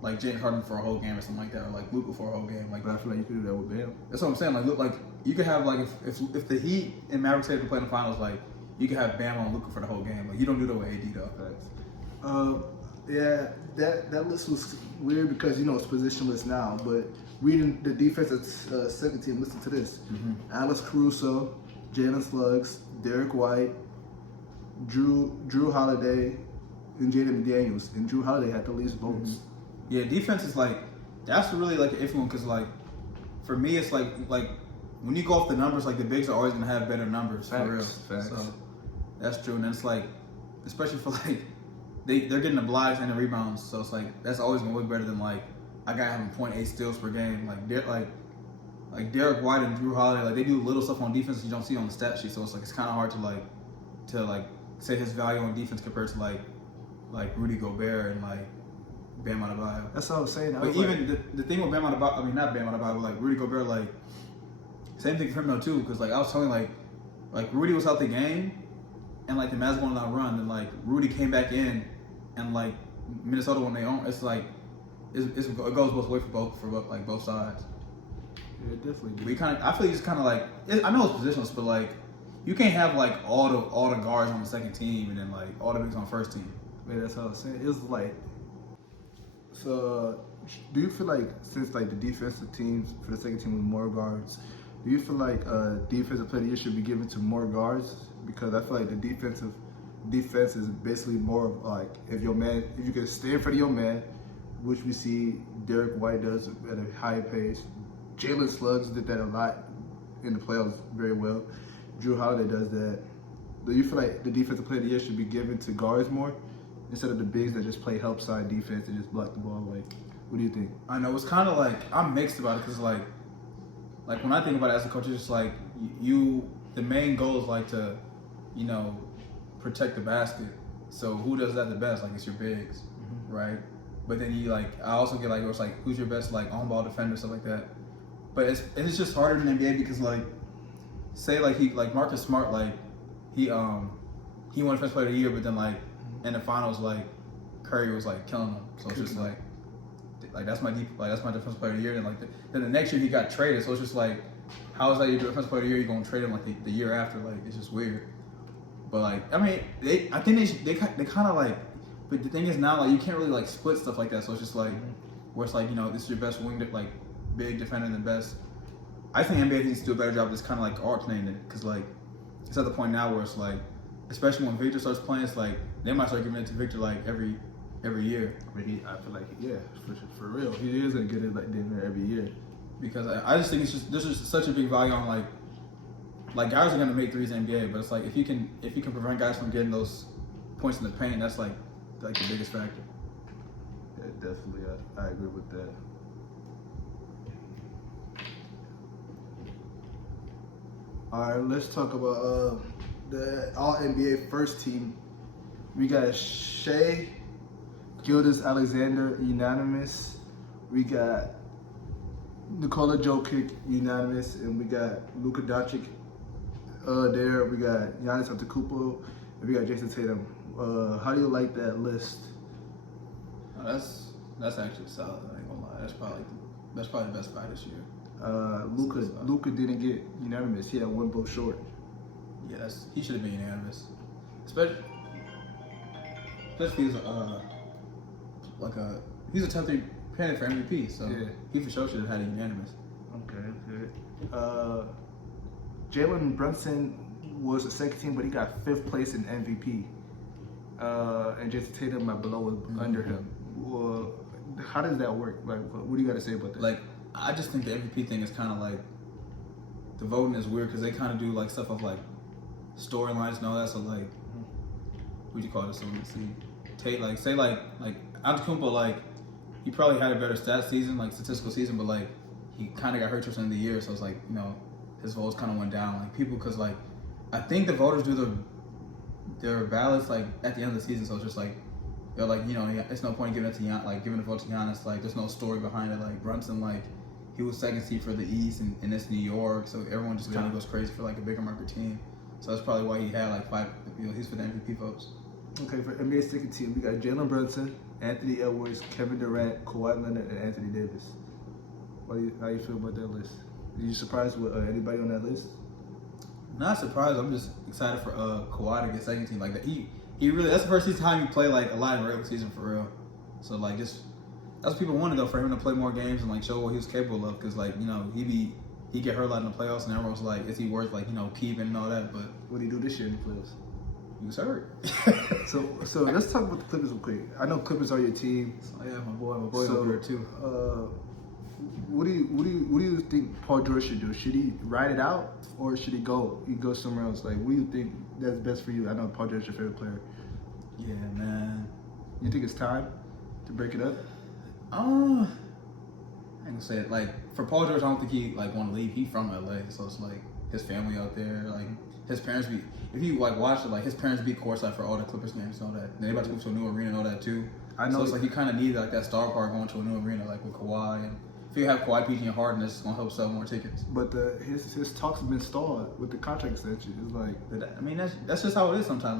like James Harden for a whole game or something like that, or like Luka for a whole game. Like, but I feel like you could do that with Bam. That's what I'm saying. Like you could have like if the Heat and Mavericks had to play in the finals, like you could have Bam on Luka for the whole game. Like you don't do that with AD though. Yeah, that list was weird because it's positionless now. But reading the defensive second team, listen to this: Alex Caruso, Jalen Suggs, Derek White, Drew Holiday, and Jaden McDaniels. And Drew Holiday had the least votes. Yeah, defense is like that's really like an influence because like for me it's like when you go off the numbers, like the bigs are always gonna have better numbers for real. Facts. So that's true, and it's like especially for like they're getting the blocks and the rebounds, so it's like that's always gonna work better than like I got having 0.8 steals per game. Like Derek White and Drew Holiday, like they do little stuff on defense you don't see on the stat sheet, so it's like it's kind of hard to say his value on defense compared to like Rudy Gobert and like Bam Adebayo. That's what I was saying. But even the thing with Bam Adebayo, I mean not Bam Adebayo, but like Rudy Gobert, like same thing for him though too, because like I was telling like Rudy was out the game, and like the Mavs went on that run, and like Rudy came back in, and like Minnesota when they own, it's like it goes both ways for both sides. Yeah, definitely. I feel like it's kind of like I know it's positionless, but like you can't have like all the guards on the second team and then like all the bigs on the first team. Man, that's what I was saying. It was like, so do you feel like since like the defensive teams for the second team with more guards, do you feel like defensive player of the year should be given to more guards? Because I feel like the defense is basically more of like if you can stay in front of your man, which we see Derek White does at a high pace. Jalen Suggs did that a lot in the playoffs very well. Drew Holiday does that. Do you feel like the defensive player of the year should be given to guards more instead of the bigs that just play help side defense and just block the ball? Like, what do you think? I know it's kind of like I'm mixed about it because like when I think about it as a coach, it's just like the main goal is like to, you know, protect the basket. So who does that the best? Like it's your bigs, right? But then you like I also get like it's like who's your best like on ball defender, stuff like that. But it's just harder in the NBA because like say like Marcus Smart like he won Defensive Player of the Year, but then like in the finals like Curry was like killing him. So it's just like that's my Defensive Player of the Year. And like then the next year he got traded. So it's just like how is that your Defensive Player of the Year? You're gonna trade him like the year after? Like it's just weird. But like I mean I think they kind of like. But the thing is now like you can't really like split stuff like that. So it's just like where it's like, you know, this is your best wing like big defender and the best. I think NBA needs to do a better job of just kind of like alternating it because like it's at the point now where it's like, especially when Victor starts playing, it's like they might start giving it to Victor like every year. I mean, I feel like for real, he is gonna get it like dinner every year. Because I just think there's just such a big value on like guys are gonna make threes in the NBA, but it's like if you can prevent guys from getting those points in the paint, that's like the biggest factor. Yeah, definitely, I agree with that. All right, let's talk about the All-NBA first team. We got shaigilgeousalexander unanimous. We got nikolajokic unanimous, and we got Luka there. We got Giannis Antetokounmpo, and we got Jason Tatum. How do you like that list? That's actually solid. I ain't gonna lie. That's probably the best fight this year. Luka didn't get unanimous. He had one vote short. Yeah, he should have been unanimous. Especially he's he's a top 3 candidate for MVP. So yeah. He for sure should have had a unanimous. Okay. Jalen Brunson was the second team, but he got 5th place in MVP. And Jason Tatum below was under him. Well, how does that work? Like, what do you got to say about that? Like, I just think the MVP thing is kind of like the voting is weird because they kind of do like stuff of like storylines and all that. So like, what do you call it? So let's see, Tate like say like Antetokounmpo like he probably had a better statistical season, but like he kind of got hurt towards the end of the year. So it's like, you know, his votes kind of went down. Like people, because like I think the voters do their ballots like at the end of the season. So it's just like, they're like, you know, it's no point giving it to giving the vote to Giannis. Like there's no story behind it. Like Brunson, like he was second seed for the East and it's New York, so everyone just kind of goes crazy for like a bigger market team. So that's probably why he had like 5. You know, he's for the MVP votes. Okay, for NBA second team, we got Jalen Brunson, Anthony Edwards, Kevin Durant, Kawhi Leonard, and Anthony Davis. How do you feel about that list? Are you surprised with anybody on that list? Not surprised. I'm just excited for Kawhi to get second team. Like that, he really, that's the first time he played like a lot in regular season for real. So like just that's what people wanted though, for him to play more games and like show what he was capable of. Because like, you know, he get hurt a lot in the playoffs, and everyone was like, is he worth like, you know, keeping and all that? But what did he do this year in the playoffs? He was hurt. so let's talk about the Clippers real quick. I know Clippers are your team. So yeah, my boy over there too. What do you think Paul George should do? Should he ride it out, or should he go somewhere else? Like, what do you think that's best for you? I know Paul George is your favorite player. Yeah, man. You think it's time to break it up? I ain't gonna say it. Like for Paul George, I don't think he like want to leave. He from LA, so it's like his family out there. Like his parents be. If you like watch it, like his parents be courtside for all the Clippers games and all that. They about to move to a new arena and all that too. I know. So it's like you kind of need like that star power going to a new arena, like with Kawhi. And if you have Kawhi, PG, and Harden, it's gonna help sell more tickets. But his talks have been stalled with the contract extension. It's like, I mean, that's just how it is sometimes.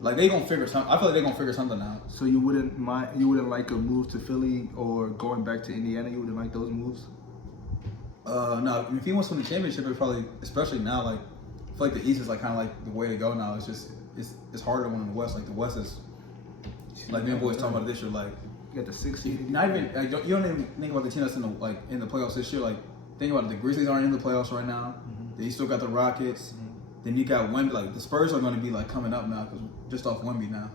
Like they gonna figure something. I feel like they gonna figure something out. So you wouldn't like a move to Philly or going back to Indiana? You wouldn't like those moves? No. If he wants to win the championship, it probably, especially now, like feel like the East is like kind of like the way to go now. It's just it's harder to win in the West. Like the West is like me and boys talking about this year. Like you got the 6 seed. Not even like, you don't even think about the team that's in the playoffs this year. Like think about it. The Grizzlies aren't in the playoffs right now. Mm-hmm. Then you still got the Rockets. Mm-hmm. Then you got Wemby. Like the Spurs are going to be like coming up now because just off Wemby now.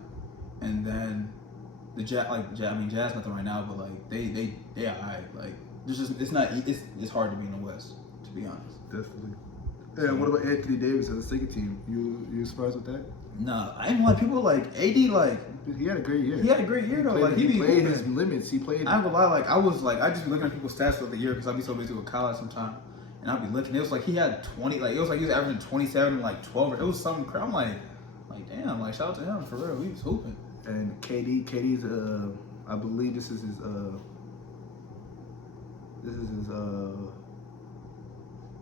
And then the Jazz nothing right now, but like they are alright. Like it's hard to be in the West, to be honest. Definitely. Yeah. What about Anthony Davis as a second team? You surprised with that? Nah, I ain't like people like AD. Like he had a great year. He had a great year though. Like he played his limits. He played. I ain't gonna lie. Like I just be looking at people's stats of the year because I'd be so busy with college sometimes, and I'd be looking. It was like he had 20. Like it was like he was averaging 27 and like 12. It was something crazy. I'm like damn. Like shout out to him for real. He was hooping. And KD's I believe this is his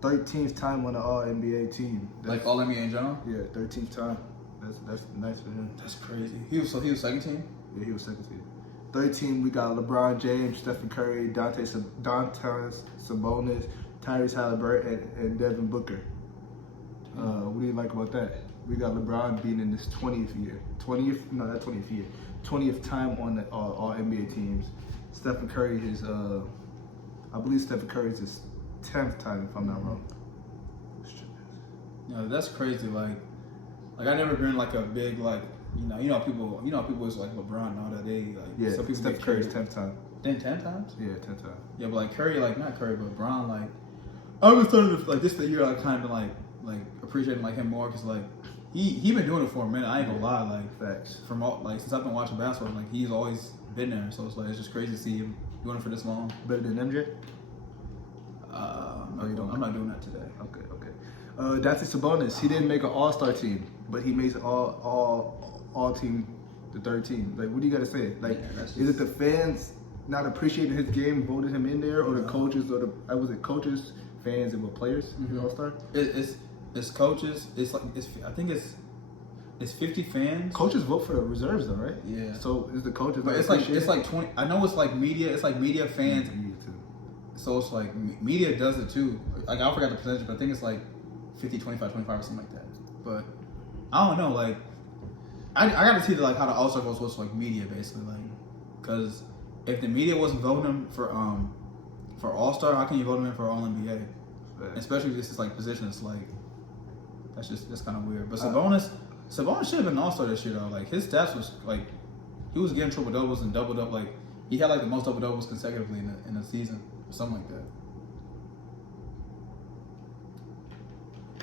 13th time on the All NBA team. Like All NBA in general? Yeah, 13th time. That's nice for him. That's crazy. He was second team? Yeah, he was second team. Third team, we got LeBron James, Stephen Curry, Domantas Sabonis, Tyrese Haliburton, and Devin Booker. What do you like about that? We got LeBron being in his 20th year. 20th time on the all NBA teams. Stephen Curry is I believe Stephen Curry is his 10th time if I'm not wrong. No, that's crazy. Like I never been like a big like you know people is like LeBron and all that they like yeah. Some people Stephen Curry's 10th time. Then 10 times? Yeah, 10th time. Yeah, but like Curry, like not Curry, but Brown, like I was starting to like this the year I kind of like appreciating like him more because like he been doing it for a minute. I ain't gonna lie, like facts from all like since I've been watching basketball, like he's always been there. So it's like it's just crazy to see him doing it for this long. Better than MJ? I'm not doing that today. Okay. Domantas Sabonis, he didn't make an All-Star team, but he makes all team, the third team. Like, what do you got to say? Like, is it the fans not appreciating his game, voted him in there, or the coaches, or was it coaches, fans, and players in All-Star? It's coaches. I think it's 50 fans. Coaches vote for the reserves though, right? Yeah. So is the coaches? But it's like 20. I know it's like media. It's like media fans. Media too. So it's like media does it too. Like I forgot the percentage, but I think it's like 50, 25, 25 or something like that. But I don't know. Like I got to see how the All-Star votes was like media basically, like because if the media wasn't voting him for All-Star, how can you vote him in for All NBA? Right. Especially if this is like position. It's like that's kind of weird. But Sabonis should have been an All-Star this year though. Like his stats was like he was getting triple doubles and double up. Like he had like the most double doubles consecutively in a season, something like that.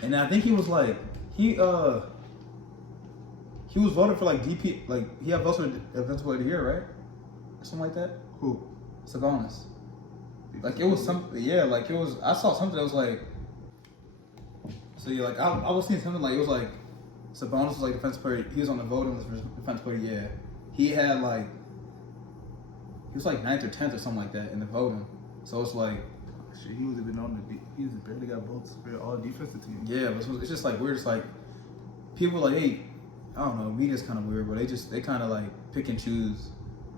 And I think he was like he was voted for like DP, like he had voted for Defensive Player of the Year, right? Or something like that. Who? Sabonis. Like it was something. Yeah, like it was. I saw something that was like. So yeah, like I was seeing something like it was like Sabonis was like Defensive Player. He was on the voting list for Defensive Player of the Year. He had like he was like 9th or 10th or something like that in the voting. So it's like. Shit, he was even on the. He's barely got votes for all defensive teams. Yeah, but it's just like weird. It's like people like hey, I don't know. Media's kind of weird, but they kind of like pick and choose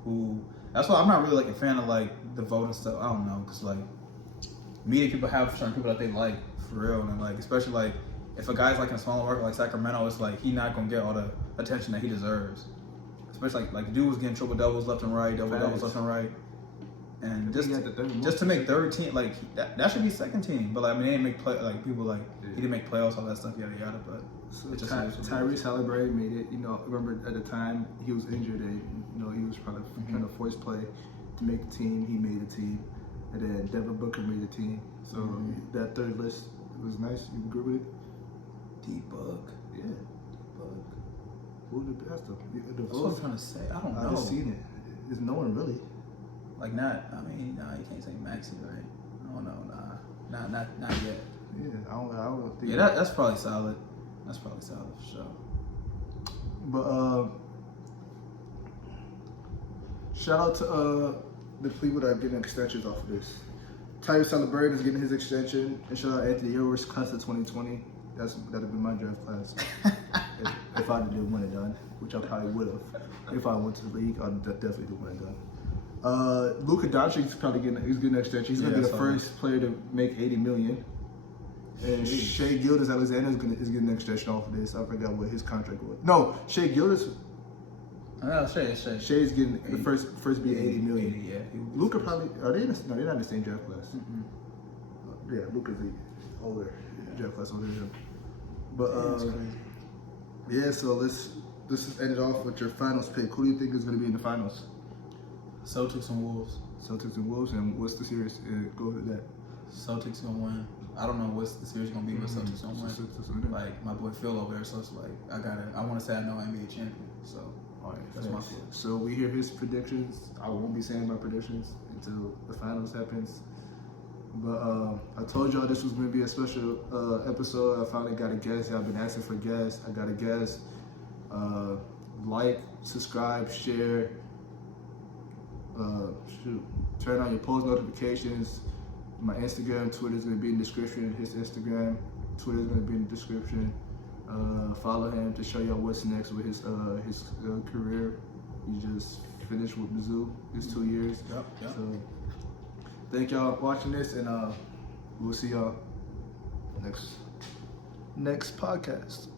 who. That's why I'm not really like a fan of like the voting stuff. I don't know, cause like media people have certain people that they like for real, and like especially like if a guy's like in a smaller market like Sacramento, it's like he's not gonna get all the attention that he deserves. Especially like the dude was getting triple doubles left and right, double doubles left and right. And just to make third team, like that should be second team. But like, I mean, they didn't make like people like he didn't make playoffs, all that stuff, yada yada. But so Tyrese Haliburton made it. You know, remember at the time he was injured, and you know he was trying to force play to make the team. He made the team, and then Devin Booker made the team. So that third list was nice. You agree with it? D-Book. Yeah. D-Book. Who the best of That's what I'm trying to say. I don't know. I've just seen it. There's no one really. Like you can't say Maxey, right? Oh no, not yet. Yeah, I don't think. Yeah, that's probably solid. That's probably solid for sure. But shout out to the people that are getting extensions off of this. Tyrese Haliburton is getting his extension, and shout out Anthony Edwards, class of 2020. That'd be my draft class. if I didn't want it done, which I probably would have. If I went to the league, I'd definitely do want it done. Luka Doncic is probably getting an extension. He's gonna be the first player to make $80 million. And Shaigilgeousalexander is getting an extension off of this. I forgot what his contract was. No, Shaigilgeous. Shai's getting the first be 80 million. 80, yeah. Luka probably are they? No, they're not in the same draft class. Mm-mm. Yeah, Luka's the older draft class older than him. But That's crazy. yeah, so let's just end it off with your finals pick. Who do you think is going to be in the finals? Celtics and Wolves. Celtics and Wolves, and what's the series? Go with that. Celtics gonna win. I don't know what's the series gonna be, but Celtics gonna win. Like my boy Phil over there, so it's like I want to say I know NBA champion. So All right, that's my pick. So we hear his predictions. I won't be saying my predictions until the finals happens. But I told y'all this was going to be a special episode. I finally got a guest. I've been asking for guests. I got a guest. Like, subscribe, share. Turn on your post notifications. My Instagram, Twitter is going to be in the description. His Instagram, Twitter is going to be in the description. Follow him to show y'all what's next with his career. He just finished with Mizzou. It's 2 years. Yep. So thank y'all for watching this, and we'll see y'all next podcast.